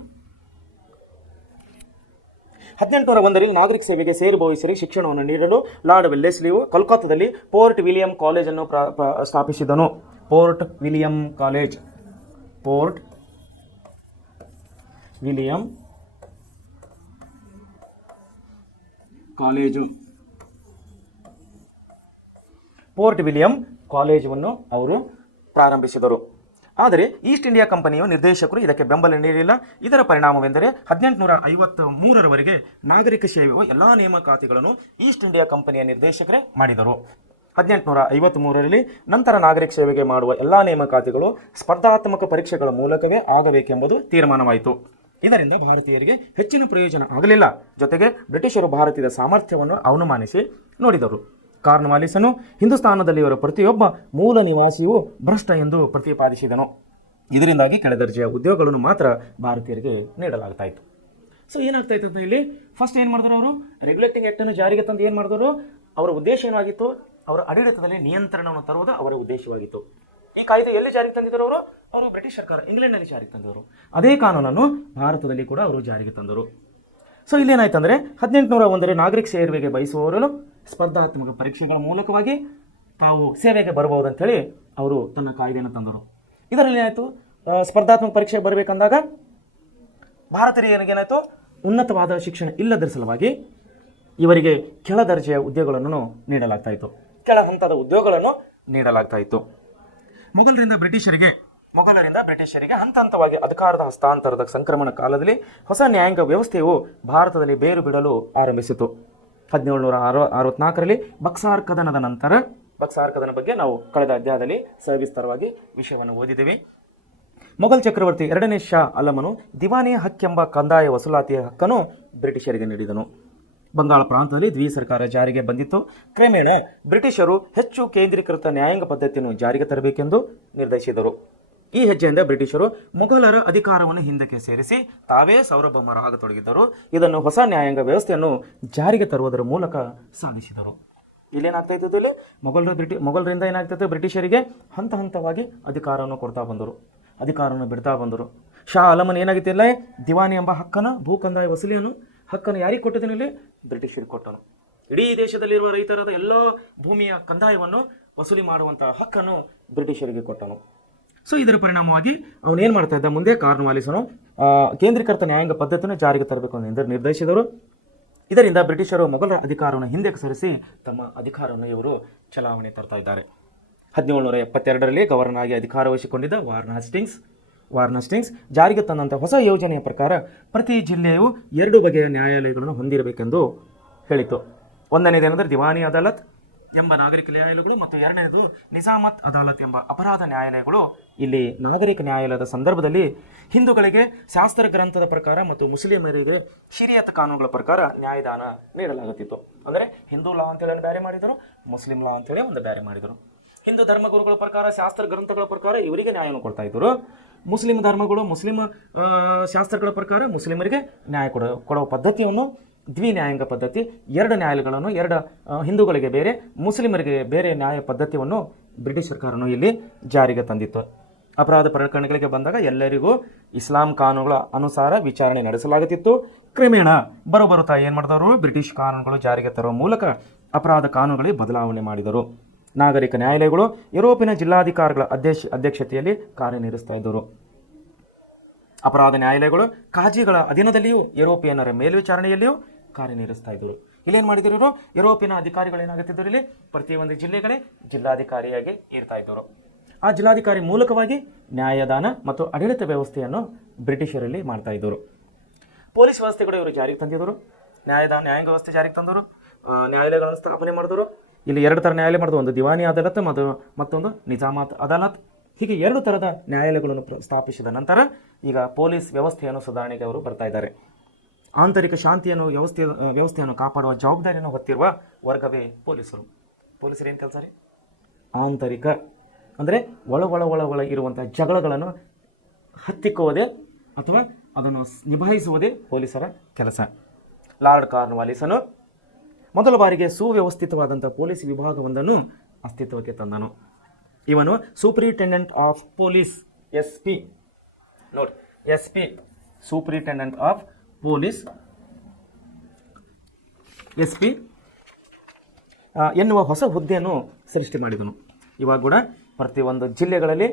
1801ರಲ್ಲಿ ನಾಗರಿಕ ಸೇವೆಗೆ ಸೇರಿಭವಿಸರಿಗೆ ಶಿಕ್ಷಣವನ್ನು ನೀಡಲು ಲಾರ್ಡ್ ವೆಲ್ಲೆಸ್ಲಿಯು ಕೋಲ್ಕತ್ತಾದಲ್ಲಿ ಪೋರ್ಟ್ ವಿಲಿಯಂ ಕಾಲೇಜನ್ನು ಸ್ಥಾಪಿಸಿದನು. ಪೋರ್ಟ್ ವಿಲಿಯಂ ಕಾಲೇಜನ್ನು ಅವರು ಪ್ರಾರಂಭಿಸಿದರು. ಆದರೆ ಈಸ್ಟ್ ಇಂಡಿಯಾ ಕಂಪನಿಯ ನಿರ್ದೇಶಕರು ಇದಕ್ಕೆ ಬೆಂಬಲ ನೀಡಲಿಲ್ಲ. ಇದರ ಪರಿಣಾಮವೆಂದರೆ 1853ರವರೆಗೆ ನಾಗರಿಕ ಸೇವೆಯ ಎಲ್ಲ ನೇಮಕಾತಿಗಳನ್ನು ಈಸ್ಟ್ ಇಂಡಿಯಾ ಕಂಪನಿಯ ನಿರ್ದೇಶಕರೇ ಮಾಡಿದರು. 1853ರಲ್ಲಿ ನಂತರ ನಾಗರಿಕ ಸೇವೆಗೆ ಮಾಡುವ ಎಲ್ಲ ನೇಮಕಾತಿಗಳು ಸ್ಪರ್ಧಾತ್ಮಕ ಪರೀಕ್ಷೆಗಳ ಮೂಲಕವೇ ಆಗಬೇಕೆಂಬುದು ತೀರ್ಮಾನವಾಯಿತು. ಇದರಿಂದ ಭಾರತೀಯರಿಗೆ ಹೆಚ್ಚಿನ ಪ್ರಯೋಜನ ಆಗಲಿಲ್ಲ. ಜೊತೆಗೆ ಬ್ರಿಟಿಷರು ಭಾರತೀಯದ ಸಾಮರ್ಥ್ಯವನ್ನು ಅವಮಾನಿಸಿ ನೋಡಿದರು. ಕಾರ್ನ್ವಾಲಿಸನು ಹಿಂದೂಸ್ತಾನದಲ್ಲಿರುವ ಪ್ರತಿಯೊಬ್ಬ ಮೂಲ ನಿವಾಸಿಯೂ ಭ್ರಷ್ಟ ಎಂದು ಪ್ರತಿಪಾದಿಸಿದನು. ಇದರಿಂದಾಗಿ ಕೆಳದರ್ಜೆಯ ಉದ್ಯೋಗಗಳನ್ನು ಮಾತ್ರ ಭಾರತೀಯರಿಗೆ ನೀಡಲಾಗ್ತಾ ಇತ್ತು. ಸೊ ಏನಾಗ್ತಾ ಇತ್ತು ಅಂತ ಇಲ್ಲಿ ಫಸ್ಟ್ ಏನು ಮಾಡಿದ್ರು ಅವರು ರೆಗ್ಯುಲೇಟಿಂಗ್ ಆ್ಯಕ್ಟನ್ನು ಜಾರಿಗೆ ತಂದು ಏನು ಮಾಡಿದ್ರು, ಅವರ ಉದ್ದೇಶ ಏನಾಗಿತ್ತು, ಅವರ ಆಡಳಿತದಲ್ಲಿ ನಿಯಂತ್ರಣವನ್ನು ತರುವುದು ಅವರ ಉದ್ದೇಶವಾಗಿತ್ತು. ಈ ಕಾಯ್ದೆ ಎಲ್ಲಿ ಜಾರಿಗೆ ತಂದಿದ್ದರು ಅವರು ಬ್ರಿಟಿಷ್ ಸರ್ಕಾರ ಇಂಗ್ಲೆಂಡ್ನಲ್ಲಿ ಜಾರಿಗೆ ತಂದರು. ಅದೇ ಕಾನೂನನ್ನು ಭಾರತದಲ್ಲಿ ಕೂಡ ಅವರು ಜಾರಿಗೆ ತಂದರು. ಸೊ ಇಲ್ಲೇನಾಯ್ತಂದರೆ 1801 ನಾಗರಿಕ ಸೇವೆಗೆ ಬಯಸುವವರು ಸ್ಪರ್ಧಾತ್ಮಕ ಪರೀಕ್ಷೆಗಳ ಮೂಲಕವಾಗಿ ತಾವು ಸೇವೆಗೆ ಬರಬಹುದಂಥೇಳಿ ಅವರು ತನ್ನ ಕಾಯ್ದೆಯನ್ನು ತಂದರು. ಇದರಲ್ಲಿ ಏನಾಯಿತು, ಸ್ಪರ್ಧಾತ್ಮಕ ಪರೀಕ್ಷೆಗೆ ಬರಬೇಕಂದಾಗ ಭಾರತೀಯರಿಗೆ ಏನಾಯಿತು, ಉನ್ನತವಾದ ಶಿಕ್ಷಣ ಇಲ್ಲದರ ಸಲುವಾಗಿ ಇವರಿಗೆ ಕೆಳ ದರ್ಜೆಯ ಉದ್ಯೋಗಗಳನ್ನು ನೀಡಲಾಗ್ತಾ ಇತ್ತು, ಕೆಳ ಹಂತದ ಉದ್ಯೋಗಗಳನ್ನು ನೀಡಲಾಗ್ತಾ ಇತ್ತು. ಮೊಘಲರಿಂದ ಬ್ರಿಟಿಷರಿಗೆ ಹಂತ ಹಂತವಾಗಿ ಅಧಿಕಾರದ ಹಸ್ತಾಂತರದ ಸಂಕ್ರಮಣ ಕಾಲದಲ್ಲಿ ಹೊಸ ನ್ಯಾಯಾಂಗ ವ್ಯವಸ್ಥೆಯು ಭಾರತದಲ್ಲಿ ಬೇರು ಬಿಡಲು ಆರಂಭಿಸಿತು. 1764ರಲ್ಲಿ ಬಕ್ಸಾರ್ ಕದನದ ನಂತರ, ಬಕ್ಸಾರ್ ಕದನ ಬಗ್ಗೆ ನಾವು ಕಳೆದ ಅಧ್ಯಾಯದಲ್ಲಿ ಸವಿಸ್ತರವಾಗಿ ವಿಷಯವನ್ನು ಓದಿದ್ದೇವೆ. ಮೊಘಲ್ ಚಕ್ರವರ್ತಿ 2ನೇ ಶಾ ಆಲಮನು ದಿವಾನಿಯ ಹಕ್ಕೆಂಬ ಕಂದಾಯ ವಸೂಲಾತಿಯ ಹಕ್ಕನ್ನು ಬ್ರಿಟಿಷರಿಗೆ ನೀಡಿದನು. ಬಂಗಾಳ ಪ್ರಾಂತದಲ್ಲಿ ದ್ವಿ ಸರ್ಕಾರ ಜಾರಿಗೆ ಬಂದಿತ್ತು. ಕ್ರಮೇಣ ಬ್ರಿಟಿಷರು ಹೆಚ್ಚು ಕೇಂದ್ರೀಕೃತ ನ್ಯಾಯಾಂಗ ಪದ್ಧತಿಯನ್ನು ಜಾರಿಗೆ ತರಬೇಕೆಂದು ನಿರ್ಧರಿಸಿದರು. ಈ ಹೆಜ್ಜೆಯಿಂದ ಬ್ರಿಟಿಷರು ಮೊಘಲರ ಅಧಿಕಾರವನ್ನು ಹಿಂದಕ್ಕೆ ಸೇರಿಸಿ ತಾವೇ ಸಾರ್ವಭೌಮರಾಗತೊಡಗಿದ್ದರು. ಇದನ್ನು ಹೊಸ ನ್ಯಾಯಾಂಗ ವ್ಯವಸ್ಥೆಯನ್ನು ಜಾರಿಗೆ ತರುವುದರ ಮೂಲಕ ಸಾಧಿಸಿದರು. ಇಲ್ಲೇನಾಗ್ತಾ ಇದ್ದದ್ದು, ಇಲ್ಲಿ ಮೊಘಲರಿಂದ ಏನಾಗ್ತದೆ, ಬ್ರಿಟಿಷರಿಗೆ ಹಂತ ಹಂತವಾಗಿ ಅಧಿಕಾರವನ್ನು ಕೊಡ್ತಾ ಬಂದರು, ಅಧಿಕಾರವನ್ನು ಬಿಡ್ತಾ ಬಂದರು. ಶಾ ಆಲಮನ್ ಏನಾಗಿತ್ತಿಲ್ಲ, ದಿವಾನಿ ಎಂಬ ಹಕ್ಕನ್ನು, ಭೂ ಕಂದಾಯ ವಸೂಲಿಯನ್ನು ಹಕ್ಕನ್ನು ಯಾರಿಗೆ ಕೊಟ್ಟಿದ್ದನು, ಇಲ್ಲಿ ಬ್ರಿಟಿಷರಿಗೆ ಕೊಟ್ಟನು. ಇಡೀ ದೇಶದಲ್ಲಿರುವ ರೈತರದ ಎಲ್ಲ ಭೂಮಿಯ ಕಂದಾಯವನ್ನು ವಸೂಲಿ ಮಾಡುವಂತಹ ಹಕ್ಕನ್ನು ಬ್ರಿಟಿಷರಿಗೆ ಕೊಟ್ಟನು. ಸೊ ಇದರ ಪರಿಣಾಮವಾಗಿ ಅವನೇನು ಮಾಡ್ತಾ ಇದ್ದ, ಮುಂದೆ ಕಾರ್ನ್ವಾಲಿಸನು ಕೇಂದ್ರೀಕೃತ ನ್ಯಾಯಾಂಗ ಪದ್ಧತಿಯನ್ನು ಜಾರಿಗೆ ತರಬೇಕು ಎಂದು ನಿರ್ಧರಿಸಿದರು. ಇದರಿಂದ ಬ್ರಿಟಿಷರು ಮೊಘಲರ ಅಧಿಕಾರವನ್ನು ಹಿಂದಕ್ಕೆ ಸರಿಸಿ ತಮ್ಮ ಅಧಿಕಾರವನ್ನು ಇವರು ಚಲಾವಣೆ ತರ್ತಾ ಇದ್ದಾರೆ. 1772ರಲ್ಲಿ ಗವರ್ನರ್ ಆಗಿ ಅಧಿಕಾರ ವಹಿಸಿಕೊಂಡಿದ್ದ ವಾರ್ನ್ ಹೇಸ್ಟಿಂಗ್ಸ್ ಜಾರಿಗೆ ತಂದಂಥ ಹೊಸ ಯೋಜನೆಯ ಪ್ರಕಾರ ಪ್ರತಿ ಜಿಲ್ಲೆಯು 2 ಬಗೆಯ ನ್ಯಾಯಾಲಯಗಳನ್ನು ಹೊಂದಿರಬೇಕೆಂದು ಹೇಳಿತು. ಒಂದನೇದೇನೆಂದರೆ ದಿವಾನಿ ಅದಾಲತ್ ಎಂಬ ನಾಗರಿಕ ನ್ಯಾಯಾಲಯಗಳು ಮತ್ತು ಎರಡನೇದು ನಿಜಾಮತ್ ಅದಾಲತ್ ಎಂಬ ಅಪರಾಧ ನ್ಯಾಯಾಲಯಗಳು. ಇಲ್ಲಿ ನಾಗರಿಕ ನ್ಯಾಯಾಲಯದ ಸಂದರ್ಭದಲ್ಲಿ ಹಿಂದೂಗಳಿಗೆ ಶಾಸ್ತ್ರ ಗ್ರಂಥದ ಪ್ರಕಾರ ಮತ್ತು ಮುಸ್ಲಿಮರಿಗೆ ಶರಿಯತ್ ಕಾನೂನುಗಳ ಪ್ರಕಾರ ನ್ಯಾಯದಾನ ನೀಡಲಾಗುತ್ತಿತ್ತು. ಅಂದರೆ ಹಿಂದೂ ಲಾ ಅಂತೇಳಿ ಬೇರೆ ಮಾಡಿದರು, ಮುಸ್ಲಿಂ ಲಾ ಅಂತೇಳಿ ಒಂದು ಬೇರೆ ಮಾಡಿದರು. ಹಿಂದೂ ಧರ್ಮಗುರುಗಳ ಪ್ರಕಾರ ಶಾಸ್ತ್ರ ಗ್ರಂಥಗಳ ಪ್ರಕಾರ ಇವರಿಗೆ ನ್ಯಾಯವನ್ನು ಕೊಡ್ತಾ ಇದ್ದರು. ಮುಸ್ಲಿಂ ಧರ್ಮಗಳು ಮುಸ್ಲಿಂ ಶಾಸ್ತ್ರಗಳ ಪ್ರಕಾರ ಮುಸ್ಲಿಮರಿಗೆ ನ್ಯಾಯ ಕೊಡುವ ಪದ್ಧತಿಯನ್ನು ದ್ವಿ ನ್ಯಾಯಾಂಗ ಪದ್ಧತಿ, 2 ನ್ಯಾಯಾಲಯಗಳನ್ನು, 2 ಹಿಂದೂಗಳಿಗೆ ಬೇರೆ ಮುಸ್ಲಿಮರಿಗೆ ಬೇರೆ ನ್ಯಾಯ ಪದ್ಧತಿಯನ್ನು ಬ್ರಿಟಿಷ್ ಸರ್ಕಾರನು ಇಲ್ಲಿ ಜಾರಿಗೆ ತಂದಿತ್ತು. ಅಪರಾಧ ಪ್ರಕರಣಗಳಿಗೆ ಬಂದಾಗ ಎಲ್ಲರಿಗೂ ಇಸ್ಲಾಂ ಕಾನೂನುಗಳ ಅನುಸಾರ ವಿಚಾರಣೆ ನಡೆಸಲಾಗುತ್ತಿತ್ತು. ಕ್ರಮೇಣ ಬರುತ್ತಾ ಏನು ಮಾಡಿದವರು, ಬ್ರಿಟಿಷ್ ಕಾನೂನುಗಳು ಜಾರಿಗೆ ತರುವ ಮೂಲಕ ಅಪರಾಧ ಕಾನೂನುಗಳಿಗೆ ಬದಲಾವಣೆ ಮಾಡಿದರು. ನಾಗರಿಕ ನ್ಯಾಯಾಲಯಗಳು ಯುರೋಪಿನ ಜಿಲ್ಲಾಧಿಕಾರಿಗಳ ಅಧ್ಯಕ್ಷತೆಯಲ್ಲಿ ಕಾರ್ಯನಿರ್ವಹಿಸ್ತಾ ಇದ್ದರು. ಅಪರಾಧ ನ್ಯಾಯಾಲಯಗಳು ಕಾಜಿಗಳ ಅಧೀನದಲ್ಲಿಯೂ ಯುರೋಪಿಯನ್ನರ ಮೇಲ್ವಿಚಾರಣೆಯಲ್ಲಿಯೂ ಕಾರ್ಯನಿರ್ವಹಿಸ್ತಾ ಇದ್ದರು. ಇಲ್ಲೇನು ಮಾಡಿದ್ರು, ಯುರೋಪಿನ ಅಧಿಕಾರಿಗಳು ಏನಾಗುತ್ತಿದ್ದರು, ಇಲ್ಲಿ ಪ್ರತಿಯೊಂದು ಜಿಲ್ಲೆಗಳೇ ಜಿಲ್ಲಾಧಿಕಾರಿಯಾಗಿ ಇರ್ತಾ ಇದ್ದರು. ಆ ಜಿಲ್ಲಾಧಿಕಾರಿ ಮೂಲಕವಾಗಿ ನ್ಯಾಯದಾನ ಮತ್ತು ಆಡಳಿತ ವ್ಯವಸ್ಥೆಯನ್ನು ಬ್ರಿಟಿಷರಲ್ಲಿ ಮಾಡ್ತಾ ಇದ್ದರು. ಪೊಲೀಸ್ ವ್ಯವಸ್ಥೆ ಕೂಡ ಇವರು ಜಾರಿಗೆ ತಂದಿದ್ದರು. ನ್ಯಾಯಾಂಗ ವ್ಯವಸ್ಥೆ ಜಾರಿಗೆ ತಂದರು. ನ್ಯಾಯಾಲಯಗಳನ್ನು ಸ್ಥಾಪನೆ ಮಾಡಿದ್ರು. ಇಲ್ಲಿ 2 ಥರ ನ್ಯಾಯಾಲಯ ಮಾಡಿದ್ರು, ಒಂದು ದಿವಾನಿ ಅದಾಲತ್ ಮತ್ತು ಮತ್ತೊಂದು ನಿಜಾಮಾತ್ ಅದಾಲತ್. ಹೀಗೆ 2 ಥರದ ನ್ಯಾಯಾಲಯಗಳನ್ನು ಸ್ಥಾಪಿಸಿದ ನಂತರ ಈಗ ಪೊಲೀಸ್ ವ್ಯವಸ್ಥೆಯನ್ನು ಸುಧಾರಣೆಗೆ ಅವರು ಬರ್ತಾ ಇದ್ದಾರೆ. ಆಂತರಿಕ ಶಾಂತಿಯನ್ನು ವ್ಯವಸ್ಥೆಯನ್ನು ಕಾಪಾಡುವ ಜವಾಬ್ದಾರಿಯನ್ನು ಹೊತ್ತಿರುವ ವರ್ಗವೇ ಪೊಲೀಸರು. ಪೊಲೀಸರು ಏನು ಕೆಲಸ ರೀ? ಆಂತರಿಕ ಅಂದರೆ ಒಳ ಇರುವಂಥ ಜಗಳಗಳನ್ನು ಹತ್ತಿಕ್ಕುವುದೇ ಅಥವಾ ಅದನ್ನು ನಿಭಾಯಿಸುವುದೇ ಪೊಲೀಸರ ಕೆಲಸ. ಲಾರ್ಡ್ ಕಾರ್ನ್ವಾಲಿಸನು ಮೊದಲ ಬಾರಿಗೆ ಸುವ್ಯವಸ್ಥಿತವಾದಂಥ ಪೊಲೀಸ್ ವಿಭಾಗವೊಂದನ್ನು ಅಸ್ತಿತ್ವಕ್ಕೆ ತಂದನು. ಇವನು ಸೂಪರಿಂಟೆಂಡೆಂಟ್ ಆಫ್ ಪೊಲೀಸ್, SP ನೋಡಿ, SP superintendent of police, SP ಎನ್ನುವ ಹೊಸ ಹುದ್ದೆಯನ್ನು ಸೃಷ್ಟಿ ಮಾಡಿದನು. ಇವಾಗ ಕೂಡ ಪ್ರತಿಯೊಂದು ಜಿಲ್ಲೆಗಳಲ್ಲಿ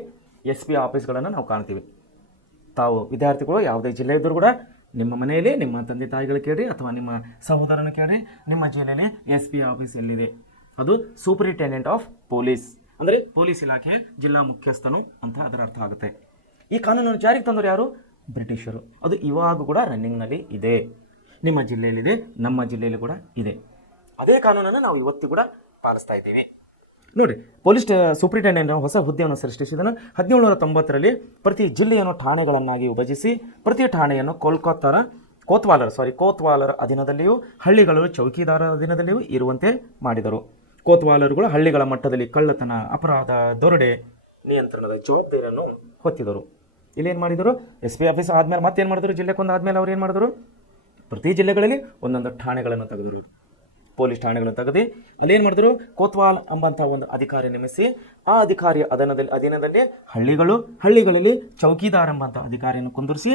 SP ಆಫೀಸ್ಗಳನ್ನು ನಾವು ಕಾಣ್ತೀವಿ. ತಾವು ವಿದ್ಯಾರ್ಥಿಗಳು ಯಾವುದೇ ಜಿಲ್ಲೆ ಇದ್ದರೂ ಕೂಡ ನಿಮ್ಮ ಮನೆಯಲ್ಲಿ ನಿಮ್ಮ ತಂದೆ ತಾಯಿಗಳು ಕೇಳಿ ಅಥವಾ ನಿಮ್ಮ ಸಹೋದರನ ಕೇಳಿ, ನಿಮ್ಮ ಜಿಲ್ಲೆಯಲ್ಲಿ SP ಆಫೀಸ್ ಎಲ್ಲಿದೆ? ಅದು ಸೂಪರಿಂಟೆಂಡೆಂಟ್ ಆಫ್ ಪೊಲೀಸ್ ಅಂದರೆ ಪೊಲೀಸ್ ಇಲಾಖೆ ಜಿಲ್ಲಾ ಮುಖ್ಯಸ್ಥನು ಅಂತ ಅದರ ಅರ್ಥ ಆಗುತ್ತೆ. ಈ ಕಾನೂನನ್ನು ಜಾರಿಗೆ ತಂದವರು ಯಾರು? ಬ್ರಿಟಿಷರು. ಅದು ಇವಾಗ ಕೂಡ ರನ್ನಿಂಗ್ನಲ್ಲಿ ಇದೆ. ನಿಮ್ಮ ಜಿಲ್ಲೆಯಲ್ಲಿದೆ, ನಮ್ಮ ಜಿಲ್ಲೆಯಲ್ಲಿ ಕೂಡ ಇದೆ. ಅದೇ ಕಾನೂನನ್ನು ನಾವು ಇವತ್ತು ಕೂಡ ಪಾಲಿಸ್ತಾ ಇದ್ದೀವಿ. ನೋಡಿ, ಪೊಲೀಸ್ ಸೂಪರಿಂಟೆಂಡೆಂಟ್ ಹೊಸ ಹುದ್ದೆಯನ್ನು ಸೃಷ್ಟಿಸಿದನು. 1790ರಲ್ಲಿ ಪ್ರತಿ ಜಿಲ್ಲೆಯನ್ನು ಠಾಣೆಗಳನ್ನಾಗಿ ವಿಭಜಿಸಿ ಪ್ರತಿ ಠಾಣೆಯನ್ನು ಕೋತ್ವಾಲರ ಅಧೀನದಲ್ಲಿಯೂ ಹಳ್ಳಿಗಳು ಚೌಕಿದಾರರ ಅಧೀನದಲ್ಲಿಯೂ ಇರುವಂತೆ ಮಾಡಿದರು. ಕೋತ್ವಾಲರುಗಳು ಹಳ್ಳಿಗಳ ಮಟ್ಟದಲ್ಲಿ ಕಳ್ಳತನ, ಅಪರಾಧ, ದೊರಡೆ ನಿಯಂತ್ರಣದ ಜವಾಬ್ದಾರಿಯನ್ನು ಹೊತ್ತಿದರು. ಇಲ್ಲೇನು ಮಾಡಿದರು? SP ಆಫೀಸ್ ಆದಮೇಲೆ ಮತ್ತೇನು ಮಾಡಿದ್ರು? ಜಿಲ್ಲೆಗೊಂದು ಆದಮೇಲೆ ಅವ್ರು ಏನು ಮಾಡಿದ್ರು? ಪ್ರತಿ ಜಿಲ್ಲೆಗಳಲ್ಲಿ ಒಂದೊಂದು ಠಾಣೆಗಳನ್ನು ತೆಗೆದರು. ಪೊಲೀಸ್ ಠಾಣೆಗಳನ್ನು ತೆಗೆದು ಅಲ್ಲೇನು ಮಾಡಿದ್ರು? ಕೋತ್ವಾಲ್ ಎಂಬಂಥ ಒಂದು ಅಧಿಕಾರಿ ನೇಮಿಸಿ ಆ ಅಧಿಕಾರಿಯ ಅಧೀನದಲ್ಲಿ ಹಳ್ಳಿಗಳಲ್ಲಿ ಚೌಕಿದಾರ್ ಎಂಬಂಥ ಅಧಿಕಾರಿಯನ್ನು ಕುಂದಿರಿಸಿ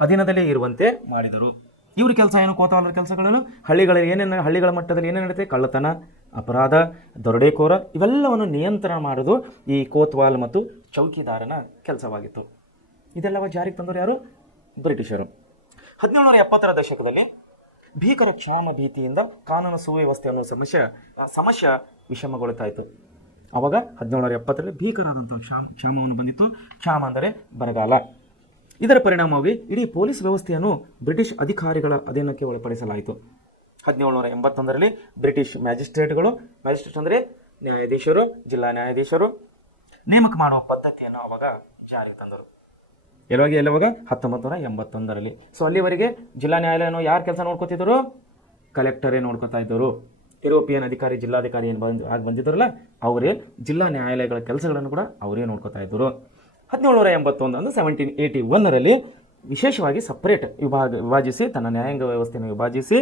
ಅಧೀನದಲ್ಲೇ ಇರುವಂತೆ ಮಾಡಿದರು. ಇವ್ರ ಕೆಲಸ ಏನು? ಕೋತ್ವಾಲರ ಕೆಲಸಗಳನ್ನು ಹಳ್ಳಿಗಳ ಮಟ್ಟದಲ್ಲಿ ಏನೇನು ನಡೀತೆ? ಕಳ್ಳತನ, ಅಪರಾಧ, ದೊರಡೆಕೋರ ಇವೆಲ್ಲವನ್ನು ನಿಯಂತ್ರಣ ಮಾಡೋದು ಈ ಕೋತ್ವಾಲ್ ಮತ್ತು ಚೌಕಿದಾರನ ಕೆಲಸವಾಗಿತ್ತು. ಇದೆಲ್ಲವ ಜಾರಿಗೆ ತಂದವರು ಯಾರು? ಬ್ರಿಟಿಷರು. 1770ರ ದಶಕದಲ್ಲಿ ಭೀಕರ ಕ್ಷಾಮ ಭೀತಿಯಿಂದ ಕಾನೂನು ಸುವ್ಯವಸ್ಥೆ ಅನ್ನೋ ಸಮಸ್ಯೆ ವಿಷಮಗೊಳ್ತಾಯಿತು. ಆವಾಗ 1770ರಲ್ಲಿ ಭೀಕರಾದಂಥ ಕ್ಷಾಮವನ್ನು ಬಂದಿತ್ತು. ಕ್ಷಾಮ ಅಂದರೆ ಬರಗಾಲ. ಇದರ ಪರಿಣಾಮವಾಗಿ ಇಡೀ ಪೊಲೀಸ್ ವ್ಯವಸ್ಥೆಯನ್ನು ಬ್ರಿಟಿಷ್ ಅಧಿಕಾರಿಗಳ ಅಧೀನಕ್ಕೆ ಒಳಪಡಿಸಲಾಯಿತು. 1781ರಲ್ಲಿ ಬ್ರಿಟಿಷ್ ಮ್ಯಾಜಿಸ್ಟ್ರೇಟ್ ಅಂದರೆ ನ್ಯಾಯಾಧೀಶರು, ಜಿಲ್ಲಾ ನ್ಯಾಯಾಧೀಶರು ನೇಮಕ ಮಾಡುವ ಪದ್ಧತಿಯನ್ನು ಆವಾಗ ಜಾರಿಗೆ ತಂದರು. ಎಲ್ಲವಾಗ 1981ರಲ್ಲಿ. ಸೊ ಅಲ್ಲಿವರೆಗೆ ಜಿಲ್ಲಾ ನ್ಯಾಯಾಲಯವನ್ನು ಯಾರು ಕೆಲಸ ನೋಡ್ಕೋತಿದ್ರು? ಕಲೆಕ್ಟರೇ ನೋಡ್ಕೋತಾ ಇದ್ದರು. ಯುರೋಪಿಯನ್ ಅಧಿಕಾರಿ, ಜಿಲ್ಲಾಧಿಕಾರಿ ಏನು ಬಂದಿದ್ದಾರಲ್ಲ ಅವರೇ ಜಿಲ್ಲಾ ನ್ಯಾಯಾಲಯಗಳ ಕೆಲಸಗಳನ್ನು ಕೂಡ ಅವರೇ ನೋಡ್ಕೋತಾ ಇದ್ದರು. 1781 ಅಂದರೆ 1781ರಲ್ಲಿ ವಿಶೇಷವಾಗಿ ಸಪ್ರೇಟ್ ವಿಭಾಗಿಸಿ ತನ್ನ ನ್ಯಾಯಾಂಗ ವ್ಯವಸ್ಥೆಯನ್ನು ವಿಭಾಗಿಸಿ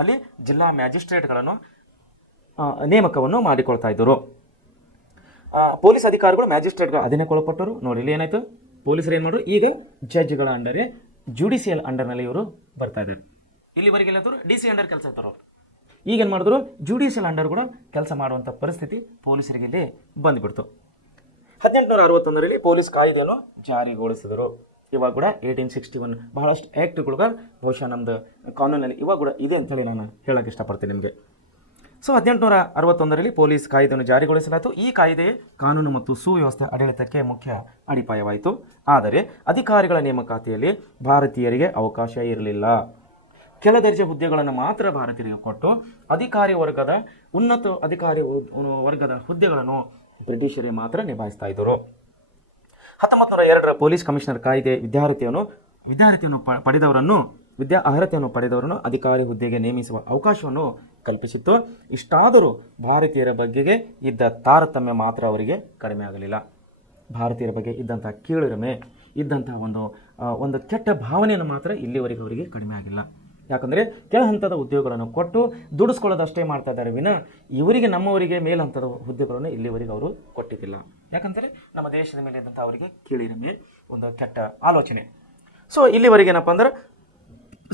ಅಲ್ಲಿ ಜಿಲ್ಲಾ ಮ್ಯಾಜಿಸ್ಟ್ರೇಟ್ಗಳನ್ನು ನೇಮಕವನ್ನು ಮಾಡಿಕೊಳ್ತಾ ಇದ್ದರು. ಪೊಲೀಸ್ ಅಧಿಕಾರಿಗಳು ಮ್ಯಾಜಿಸ್ಟ್ರೇಟ್ಗಳ ಅಧೀನಕ್ಕೆ ಒಳಪಟ್ಟರು. ನೋಡಿ, ಇಲ್ಲಿ ಏನಾಯಿತು? ಪೊಲೀಸರು ಏನು ಮಾಡಿದ್ರು? ಈಗ ಜಡ್ಜ್ಗಳ ಅಂಡರೇ ಜುಡಿಷಿಯಲ್ ಅಂಡರ್ನಲ್ಲಿ ಇವರು ಬರ್ತಾ ಇದ್ದಾರೆ. ಇಲ್ಲಿವರೆಗೆ ಎಲ್ಲಾದರೂ DC ಅಂಡರ್ ಕೆಲಸ ಇರ್ತಾರೆ. ಈಗೇನು ಮಾಡಿದ್ರು? ಜುಡಿಷಿಯಲ್ ಅಂಡರ್ ಕೂಡ ಕೆಲಸ ಮಾಡುವಂಥ ಪರಿಸ್ಥಿತಿ ಪೊಲೀಸರಿಗೆ ಇಲ್ಲಿ ಬಂದುಬಿಡ್ತು. 1861ರಲ್ಲಿ ಪೊಲೀಸ್ ಕಾಯ್ದೆಯನ್ನು ಜಾರಿಗೊಳಿಸಿದರು. ಇವಾಗ ಕೂಡ 1861 ಬಹಳಷ್ಟು ಆ್ಯಕ್ಟ್ಗಳು ಬಹುಶಃ ನಮ್ಮದು ಕಾನೂನಲ್ಲಿ ಇವಾಗ ಕೂಡ ಇದೆ ಅಂತೇಳಿ ನಾನು ಹೇಳೋಕ್ಕೆ ಇಷ್ಟಪಡ್ತೀನಿ ನಿಮಗೆ. ಸೊ 1861ರಲ್ಲಿ ಪೊಲೀಸ್ ಕಾಯ್ದೆಯನ್ನು ಜಾರಿಗೊಳಿಸಲಾಯಿತು. ಈ ಕಾಯ್ದೆ ಕಾನೂನು ಮತ್ತು ಸುವ್ಯವಸ್ಥೆ ಆಡಳಿತಕ್ಕೆ ಮುಖ್ಯ ಅಡಿಪಾಯವಾಯಿತು. ಆದರೆ ಅಧಿಕಾರಿಗಳ ನೇಮಕಾತಿಯಲ್ಲಿ ಭಾರತೀಯರಿಗೆ ಅವಕಾಶ ಇರಲಿಲ್ಲ. ಕೆಳ ದರ್ಜೆ ಹುದ್ದೆಗಳನ್ನು ಮಾತ್ರ ಭಾರತೀಯರಿಗೆ ಕೊಟ್ಟು ಉನ್ನತ ಅಧಿಕಾರಿ ವರ್ಗದ ಹುದ್ದೆಗಳನ್ನು ಬ್ರಿಟಿಷರೇ ಮಾತ್ರ ನಿಭಾಯಿಸ್ತಾ ಇದ್ದರು. 1902ರ ಪೊಲೀಸ್ ಕಮಿಷನರ್ ಕಾಯ್ದೆ ವಿದ್ಯಾ ಅರ್ಹತೆಯನ್ನು ಪಡೆದವರನ್ನು ಅಧಿಕಾರಿ ಹುದ್ದೆಗೆ ನೇಮಿಸುವ ಅವಕಾಶವನ್ನು ಕಲ್ಪಿಸಿತ್ತು. ಇಷ್ಟಾದರೂ ಭಾರತೀಯರ ಬಗೆಗೆ ಇದ್ದ ತಾರತಮ್ಯ ಮಾತ್ರ ಅವರಿಗೆ ಕಡಿಮೆ ಆಗಲಿಲ್ಲ. ಭಾರತೀಯರ ಬಗ್ಗೆ ಇದ್ದಂಥ ಕೀಳಿರಿಮೆ, ಇದ್ದಂಥ ಒಂದು ಕೆಟ್ಟ ಭಾವನೆಯನ್ನು ಮಾತ್ರ ಇಲ್ಲಿವರೆಗೆ ಅವರಿಗೆ ಕಡಿಮೆ ಆಗಿಲ್ಲ. ಯಾಕಂದರೆ ಕೆಳ ಹಂತದ ಉದ್ಯೋಗಗಳನ್ನು ಕೊಟ್ಟು ದುಡಿಸ್ಕೊಳ್ಳೋದಷ್ಟೇ ಮಾಡ್ತಾ ಇದ್ದಾರೆ ವಿನ ಇವರಿಗೆ ನಮ್ಮವರಿಗೆ ಮೇಲ್ ಹಂತದ ಹುದ್ದೆಗಳನ್ನು ಇಲ್ಲಿವರೆಗೆ ಅವರು ಕೊಟ್ಟಿದ್ದಿಲ್ಲ. ಯಾಕಂದರೆ ನಮ್ಮ ದೇಶದ ಮೇಲೆ ಇದ್ದಂಥ ಅವರಿಗೆ ಕೀಳಿರಿಮೆ, ಒಂದು ಕೆಟ್ಟ ಆಲೋಚನೆ. ಸೊ ಇಲ್ಲಿವರೆಗೆ ಏನಪ್ಪ ಅಂದ್ರೆ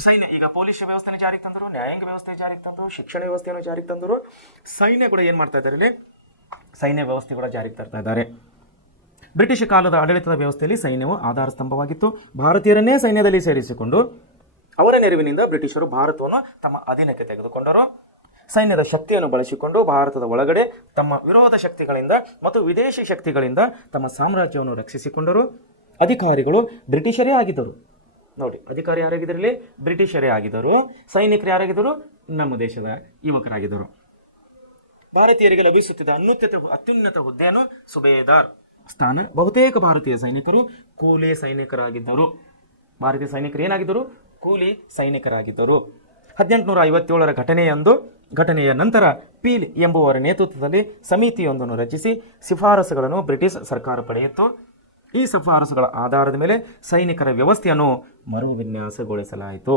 ಸೈನ್ಯ ಈಗ ಪೊಲೀಸ್ ವ್ಯವಸ್ಥೆನ ಜಾರಿಗೆ ತಂದರು, ನ್ಯಾಯಾಂಗ ವ್ಯವಸ್ಥೆ ಜಾರಿಗೆ ತಂದರು, ಶಿಕ್ಷಣ ವ್ಯವಸ್ಥೆಯನ್ನು ಜಾರಿಗೆ ತಂದರು. ಸೈನ್ಯ ಕೂಡ ಏನು ಮಾಡ್ತಾ ಇದ್ದಾರೆ? ಇಲ್ಲಿ ಸೈನ್ಯ ವ್ಯವಸ್ಥೆ ಕೂಡ ಜಾರಿಗೆ ತರ್ತಾ ಇದ್ದಾರೆ. ಬ್ರಿಟಿಷ್ ಕಾಲದ ಆಡಳಿತದ ವ್ಯವಸ್ಥೆಯಲ್ಲಿ ಸೈನ್ಯವು ಆಧಾರ ಸ್ತಂಭವಾಗಿತ್ತು. ಭಾರತೀಯರನ್ನೇ ಸೈನ್ಯದಲ್ಲಿ ಸೇರಿಸಿಕೊಂಡು ಅವರ ನೆರವಿನಿಂದ ಬ್ರಿಟಿಷರು ಭಾರತವನ್ನು ತಮ್ಮ ಅಧೀನಕ್ಕೆ ತೆಗೆದುಕೊಂಡರು. ಸೈನ್ಯದ ಶಕ್ತಿಯನ್ನು ಬಳಸಿಕೊಂಡು ಭಾರತದ ಒಳಗಡೆ ತಮ್ಮ ವಿರೋಧ ಶಕ್ತಿಗಳಿಂದ ಮತ್ತು ವಿದೇಶಿ ಶಕ್ತಿಗಳಿಂದ ತಮ್ಮ ಸಾಮ್ರಾಜ್ಯವನ್ನು ರಕ್ಷಿಸಿಕೊಂಡರು. ಅಧಿಕಾರಿಗಳು ಬ್ರಿಟಿಷರೇ ಆಗಿದ್ದರು. ನೋಡಿ, ಅಧಿಕಾರಿ ಯಾರಾಗಿದ್ದರಲ್ಲಿ ಬ್ರಿಟಿಷರೇ ಆಗಿದ್ದರು. ಸೈನಿಕರು ಯಾರಾಗಿದ್ದರು? ನಮ್ಮ ದೇಶದ ಯುವಕರಾಗಿದ್ದರು. ಭಾರತೀಯರಿಗೆ ಲಭಿಸುತ್ತಿದ್ದ ಅತ್ಯುನ್ನತ ಹುದ್ದೆಯನ್ನು ಸುಬೇದಾರ್ ಸ್ಥಾನ. ಬಹುತೇಕ ಭಾರತೀಯ ಸೈನಿಕರು ಕೂಲಿ ಸೈನಿಕರಾಗಿದ್ದರು. ಭಾರತೀಯ ಸೈನಿಕರು ಏನಾಗಿದ್ದರು? ಕೂಲಿ ಸೈನಿಕರಾಗಿದ್ದರು. 1857ರ ಘಟನೆಯ ನಂತರ ಪೀಲ್ ಎಂಬುವರ ನೇತೃತ್ವದಲ್ಲಿ ಸಮಿತಿಯೊಂದನ್ನು ರಚಿಸಿ ಶಿಫಾರಸುಗಳನ್ನು ಬ್ರಿಟಿಷ್ ಸರ್ಕಾರ ಪಡೆಯಿತು. ಈ ಶಿಫಾರಸುಗಳ ಆಧಾರದ ಮೇಲೆ ಸೈನಿಕರ ವ್ಯವಸ್ಥೆಯನ್ನು ಮರುವಿನ್ಯಾಸಗೊಳಿಸಲಾಯಿತು.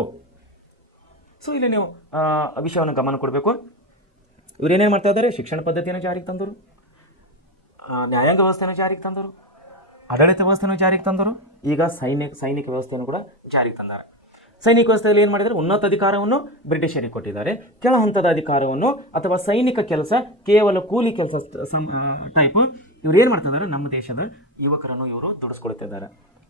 ಸೊ ಇಲ್ಲಿ ನೀವು ವಿಷಯವನ್ನು ಗಮನ ಕೊಡಬೇಕು. ಇವರೇನೇನು ಮಾಡ್ತಾ ಇದ್ದಾರೆ? ಶಿಕ್ಷಣ ಪದ್ಧತಿಯನ್ನು ಜಾರಿಗೆ ತಂದರು, ನ್ಯಾಯಾಂಗ ವ್ಯವಸ್ಥೆಯನ್ನು ಜಾರಿಗೆ ತಂದರು, ಆಡಳಿತ ವ್ಯವಸ್ಥೆಯನ್ನು ಜಾರಿಗೆ ತಂದರು. ಈಗ ಸೈನಿಕ ವ್ಯವಸ್ಥೆಯನ್ನು ಕೂಡ ಜಾರಿಗೆ ತಂದಾರೆ. ಸೈನಿಕ ವ್ಯವಸ್ಥೆಯಲ್ಲಿ ಏನು ಮಾಡಿದ್ದಾರೆ? ಉನ್ನತ ಅಧಿಕಾರವನ್ನು ಬ್ರಿಟಿಷರಿಗೆ ಕೊಟ್ಟಿದ್ದಾರೆ. ಕೆಳ ಹಂತದ ಅಧಿಕಾರವನ್ನು ಅಥವಾ ಸೈನಿಕ ಕೆಲಸ ಕೇವಲ ಕೂಲಿ ಕೆಲಸ ಟೈಪ್ ಇವ್ರು ಏನು ಮಾಡ್ತಾ ಇದ್ದಾರೆ? ನಮ್ಮ ದೇಶದ ಯುವಕರನ್ನು ಇವರು ದುಡಿಸ್ಕೊಳ್ತಿದ್ದಾರೆ.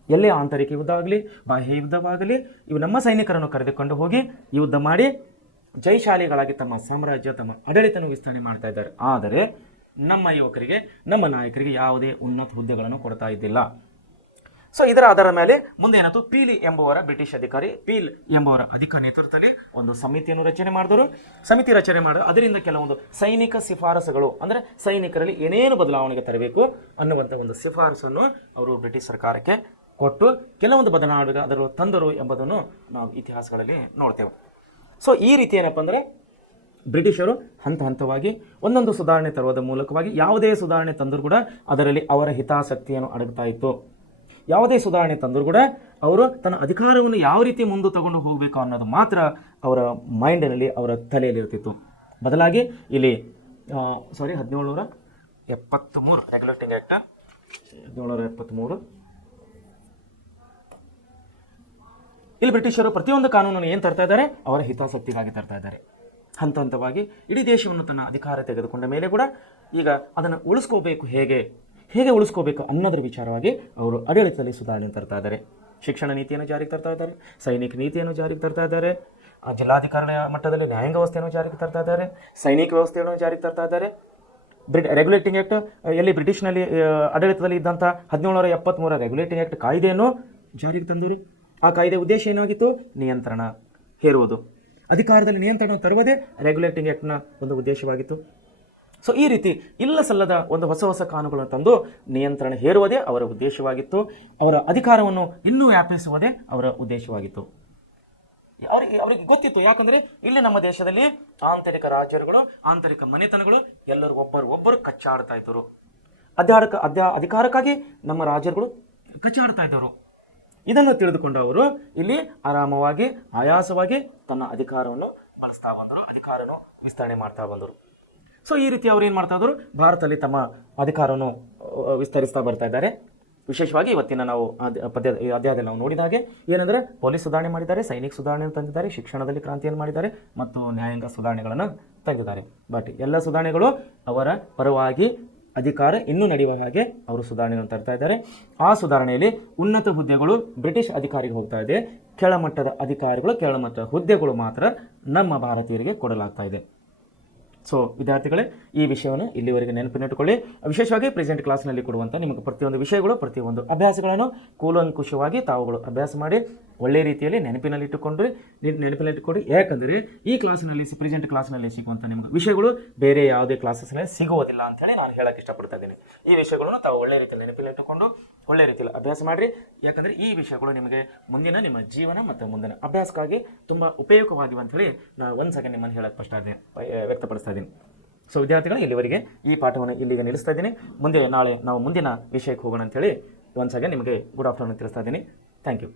ಎಲ್ಲೇ ಆಂತರಿಕ ಯುದ್ಧ ಆಗಲಿ ಬಾಹ್ಯ ಯುದ್ಧವಾಗಲಿ ಇವು ನಮ್ಮ ಸೈನಿಕರನ್ನು ಕರೆದುಕೊಂಡು ಹೋಗಿ ಯುದ್ಧ ಮಾಡಿ ಜಯಶಾಲಿಗಳಾಗಿ ತಮ್ಮ ಸಾಮ್ರಾಜ್ಯ ತಮ್ಮ ಆಡಳಿತನ ವಿಸ್ತರಣೆ ಮಾಡ್ತಾ ಇದ್ದಾರೆ. ಆದರೆ ನಮ್ಮ ಯುವಕರಿಗೆ ನಮ್ಮ ನಾಯಕರಿಗೆ ಯಾವುದೇ ಉನ್ನತ ಹುದ್ದೆಗಳನ್ನು ಕೊಡ್ತಾ ಇದ್ದಿಲ್ಲ. ಸೊ ಇದರ ಆಧಾರದ ಮೇಲೆ ಮುಂದೆ ಏನಾಯ್ತು? ಪೀಲ್ ಎಂಬುವರ ಬ್ರಿಟಿಷ್ ಅಧಿಕಾರಿ ಪೀಲ್ ಎಂಬುವರ ನೇತೃತ್ವದಲ್ಲಿ ಒಂದು ಸಮಿತಿಯನ್ನು ರಚನೆ ಮಾಡಿದರು. ಸಮಿತಿ ರಚನೆ ಮಾಡಿ ಅದರಿಂದ ಕೆಲವೊಂದು ಸೈನಿಕ ಶಿಫಾರಸುಗಳು, ಅಂದರೆ ಸೈನಿಕರಲ್ಲಿ ಏನೇನು ಬದಲಾವಣೆಗೆ ತರಬೇಕು ಅನ್ನುವಂಥ ಒಂದು ಶಿಫಾರಸನ್ನು ಅವರು ಬ್ರಿಟಿಷ್ ಸರ್ಕಾರಕ್ಕೆ ಕೊಟ್ಟು ಕೆಲವೊಂದು ಬದಲಾವಣೆಗೆ ಅದರ ತಂದರು ಎಂಬುದನ್ನು ನಾವು ಇತಿಹಾಸಗಳಲ್ಲಿ ನೋಡ್ತೇವೆ. ಸೊ ಈ ರೀತಿ ಏನಪ್ಪ ಅಂದರೆ ಬ್ರಿಟಿಷರು ಹಂತ ಹಂತವಾಗಿ ಒಂದೊಂದು ಸುಧಾರಣೆ ತರುವುದರ ಮೂಲಕವಾಗಿ ಯಾವುದೇ ಸುಧಾರಣೆ ತಂದರೂ ಕೂಡ ಅದರಲ್ಲಿ ಅವರ ಹಿತಾಸಕ್ತಿಯನ್ನು ಅಡಗ್ತಾ ಇತ್ತು. ಯಾವುದೇ ಸುಧಾರಣೆ ತಂದರೂ ಕೂಡ ಅವರು ತನ್ನ ಅಧಿಕಾರವನ್ನು ಯಾವ ರೀತಿ ಮುಂದೆ ತಗೊಂಡು ಹೋಗಬೇಕು ಅನ್ನೋದು ಮಾತ್ರ ಅವರ ಮೈಂಡಿನಲ್ಲಿ ಅವರ ತಲೆಯಲ್ಲಿ ಇರ್ತಿತ್ತು. ಬದಲಾಗಿ ಇಲ್ಲಿ 1773 ರೆಗ್ಯುಲೇಟಿಂಗ್ ಆ್ಯಕ್ಟ್ 1773 ಇಲ್ಲಿ ಬ್ರಿಟಿಷರು ಪ್ರತಿಯೊಂದು ಕಾನೂನನ್ನು ಏನು ತರ್ತಾ ಇದ್ದಾರೆ? ಅವರ ಹಿತಾಸಕ್ತಿಗಾಗಿ ತರ್ತಾ ಇದ್ದಾರೆ. ಹಂತ ಹಂತವಾಗಿ ಇಡೀ ದೇಶವನ್ನು ತನ್ನ ಅಧಿಕಾರ ತೆಗೆದುಕೊಂಡ ಮೇಲೆ ಕೂಡ ಈಗ ಅದನ್ನು ಉಳಿಸ್ಕೋಬೇಕು, ಹೇಗೆ ಉಳಿಸ್ಕೋಬೇಕು ಅನ್ನೋದ್ರ ವಿಚಾರವಾಗಿ ಅವರು ಆಡಳಿತದಲ್ಲಿ ಸುಧಾರಣೆ ತರ್ತಾ ಇದ್ದಾರೆ. ಶಿಕ್ಷಣ ನೀತಿಯನ್ನು ಜಾರಿಗೆ ತರ್ತಾ ಇದ್ದಾರೆ, ಸೈನಿಕ ನೀತಿಯನ್ನು ಜಾರಿಗೆ ತರ್ತಾ ಇದ್ದಾರೆ, ಜಿಲ್ಲಾಧಿಕಾರಿ ಮಟ್ಟದಲ್ಲಿ ನ್ಯಾಯಾಂಗ ವ್ಯವಸ್ಥೆಯನ್ನು ಜಾರಿಗೆ ತರ್ತಾ ಇದ್ದಾರೆ, ಸೈನಿಕ ವ್ಯವಸ್ಥೆಯನ್ನು ಜಾರಿಗೆ ತರ್ತಾ ಇದ್ದಾರೆ. ರೆಗ್ಯುಲೇಟಿಂಗ್ ಆ್ಯಕ್ಟ್ ಎಲ್ಲಿ ಬ್ರಿಟಿಷ್ನಲ್ಲಿ ಆಡಳಿತದಲ್ಲಿ ಇದ್ದಂಥ 1773 ರೆಗ್ಯುಲೇಟಿಂಗ್ ಆ್ಯಕ್ಟ್ ಕಾಯ್ದೆಯನ್ನು ಜಾರಿಗೆ ತಂದರು. ಆ ಕಾಯ್ದೆ ಉದ್ದೇಶ ಏನಾಗಿತ್ತು? ನಿಯಂತ್ರಣ ಹೇರುವುದು, ಅಧಿಕಾರದಲ್ಲಿ ನಿಯಂತ್ರಣ ತರುವುದೇ ರೆಗ್ಯುಲೇಟಿಂಗ್ ಆ್ಯಕ್ಟ್ನ ಒಂದು ಉದ್ದೇಶವಾಗಿತ್ತು. ಸೊ ಈ ರೀತಿ ಇಲ್ಲ ಸಲ್ಲದ ಒಂದು ಹೊಸ ಕಾನೂನುಗಳನ್ನು ತಂದು ನಿಯಂತ್ರಣ ಹೇರುವುದೇ ಅವರ ಉದ್ದೇಶವಾಗಿತ್ತು. ಅವರ ಅಧಿಕಾರವನ್ನು ಇನ್ನೂ ವ್ಯಾಪಿಸುವುದೇ ಅವರ ಉದ್ದೇಶವಾಗಿತ್ತು. ಅವ್ರಿಗೆ ಗೊತ್ತಿತ್ತು. ಯಾಕಂದರೆ ಇಲ್ಲಿ ನಮ್ಮ ದೇಶದಲ್ಲಿ ಆಂತರಿಕ ರಾಜ್ಯಗಳು, ಆಂತರಿಕ ಮನೆತನಗಳು ಎಲ್ಲರೂ ಒಬ್ಬರು ಕಚ್ಚಾಡ್ತಾ ಇದ್ದರು. ಅಧಿಕಾರಕ್ಕಾಗಿ ನಮ್ಮ ರಾಜ್ಯಗಳು ಕಚ್ಚಾಡ್ತಾ ಇದ್ದರು. ಇದನ್ನು ತಿಳಿದುಕೊಂಡು ಅವರು ಇಲ್ಲಿ ಆರಾಮವಾಗಿ ಆಯಾಸವಾಗಿ ತನ್ನ ಅಧಿಕಾರವನ್ನು ಬಳಸ್ತಾ ಬಂದರು, ಅಧಿಕಾರವನ್ನು ವಿಸ್ತರಣೆ ಮಾಡ್ತಾ ಬಂದರು. ಸೊ ಈ ರೀತಿ ಅವರು ಏನು ಮಾಡ್ತಾ ಇದ್ರು? ಭಾರತದಲ್ಲಿ ತಮ್ಮ ಅಧಿಕಾರವನ್ನು ವಿಸ್ತರಿಸ್ತಾ ಬರ್ತಾ ಇದ್ದಾರೆ. ವಿಶೇಷವಾಗಿ ಇವತ್ತಿನ ನಾವು ಅಧ್ಯಾಯದಲ್ಲಿ ನಾವು ನೋಡಿದ ಹಾಗೆ ಏನಂದರೆ ಪೊಲೀಸ್ ಸುಧಾರಣೆ ಮಾಡಿದ್ದಾರೆ, ಸೈನಿಕ ಸುಧಾರಣೆಯನ್ನು ತಂದಿದ್ದಾರೆ, ಶಿಕ್ಷಣದಲ್ಲಿ ಕ್ರಾಂತಿಯನ್ನು ಮಾಡಿದ್ದಾರೆ ಮತ್ತು ನ್ಯಾಯಾಂಗ ಸುಧಾರಣೆಗಳನ್ನು ತಂದಿದ್ದಾರೆ. ಬಟ್ ಎಲ್ಲ ಸುಧಾರಣೆಗಳು ಅವರ ಪರವಾಗಿ ಅಧಿಕಾರ ಇನ್ನೂ ನಡೆಯುವ ಹಾಗೆ ಅವರು ಸುಧಾರಣೆಯನ್ನು ತರ್ತಾ ಇದ್ದಾರೆ. ಆ ಸುಧಾರಣೆಯಲ್ಲಿ ಉನ್ನತ ಹುದ್ದೆಗಳು ಬ್ರಿಟಿಷ್ ಅಧಿಕಾರಿಗೆ ಹೋಗ್ತಾ ಇದೆ, ಕೆಳಮಟ್ಟದ ಅಧಿಕಾರಿಗಳು ಕೆಳಮಟ್ಟದ ಹುದ್ದೆಗಳು ಮಾತ್ರ ನಮ್ಮ ಭಾರತೀಯರಿಗೆ ಕೊಡಲಾಗ್ತಾ ಇದೆ. ಸೊ ವಿದ್ಯಾರ್ಥಿಗಳೇ, ಈ ವಿಷಯವನ್ನು ಇಲ್ಲಿವರೆಗೆ ನೆನಪಿನಿಟ್ಟುಕೊಳ್ಳಿ. ವಿಶೇಷವಾಗಿ ಪ್ರೆಸೆಂಟ್ ಕ್ಲಾಸ್ನಲ್ಲಿ ಕೊಡುವಂಥ ನಿಮಗೆ ಪ್ರತಿಯೊಂದು ವಿಷಯಗಳು, ಪ್ರತಿಯೊಂದು ಅಭ್ಯಾಸಗಳನ್ನು ಕೂಲಂಕುಷವಾಗಿ ತಾವುಗಳು ಅಭ್ಯಾಸ ಮಾಡಿ ಒಳ್ಳೆಯ ರೀತಿಯಲ್ಲಿ ನೆನಪಿನಲ್ಲಿಟ್ಟುಕೊಡಿ. ಯಾಕಂದರೆ ಈ ಕ್ಲಾಸ್ನಲ್ಲಿ ಪ್ರೆಸೆಂಟ್ ಕ್ಲಾಸ್ನಲ್ಲಿ ಸಿಗುವಂಥ ನಿಮಗೆ ವಿಷಯಗಳು ಬೇರೆ ಯಾವುದೇ ಕ್ಲಾಸಸ್ನಲ್ಲಿ ಸಿಗುವುದಿಲ್ಲ ಅಂತೇಳಿ ನಾನು ಹೇಳೋಕ್ಕೆ ಇಷ್ಟಪಡ್ತಾ ಇದ್ದೀನಿ. ಈ ವಿಷಯಗಳನ್ನು ತಾವು ಒಳ್ಳೆಯ ರೀತಿಯಲ್ಲಿ ನೆನಪಿನಲ್ಲಿಟ್ಟುಕೊಂಡು ಒಳ್ಳೆಯ ರೀತಿಯಲ್ಲಿ ಅಭ್ಯಾಸ ಮಾಡಿರಿ. ಯಾಕಂದರೆ ಈ ವಿಷಯಗಳು ನಿಮಗೆ ಮುಂದಿನ ನಿಮ್ಮ ಜೀವನ ಮತ್ತು ಮುಂದಿನ ಅಭ್ಯಾಸಕ್ಕಾಗಿ ತುಂಬ ಉಪಯೋಗವಾಗಿವೆ ಅಂಥೇಳಿ ನಾನು ಒಂದು ಸೆಕೆಂಡ್ ನಿಮ್ಮನ್ನು ಹೇಳೋಕ್ಕೆ ವ್ಯಕ್ತಪಡಿಸ್ತಾ ಇದ್ದೀನಿ. ಸೊ ವಿದ್ಯಾರ್ಥಿಗಳು, ಇಲ್ಲಿವರೆಗೆ ಈ ಪಾಠವನ್ನು ಇಲ್ಲಿಗೆ ನಿಲ್ಲಿಸ್ತಾ ಇದ್ದೀನಿ. ನಾಳೆ ನಾವು ಮುಂದಿನ ವಿಷಯಕ್ಕೆ ಹೋಗೋಣ ಅಂಥೇಳಿ ಒಂದು ಸೆಕೆಂಡ್ ನಿಮಗೆ ಗುಡ್ ಆಫ್ಟರ್ನೂನ್ ತಿಳಿಸ್ತಾ ಇದ್ದೀನಿ. Thank you.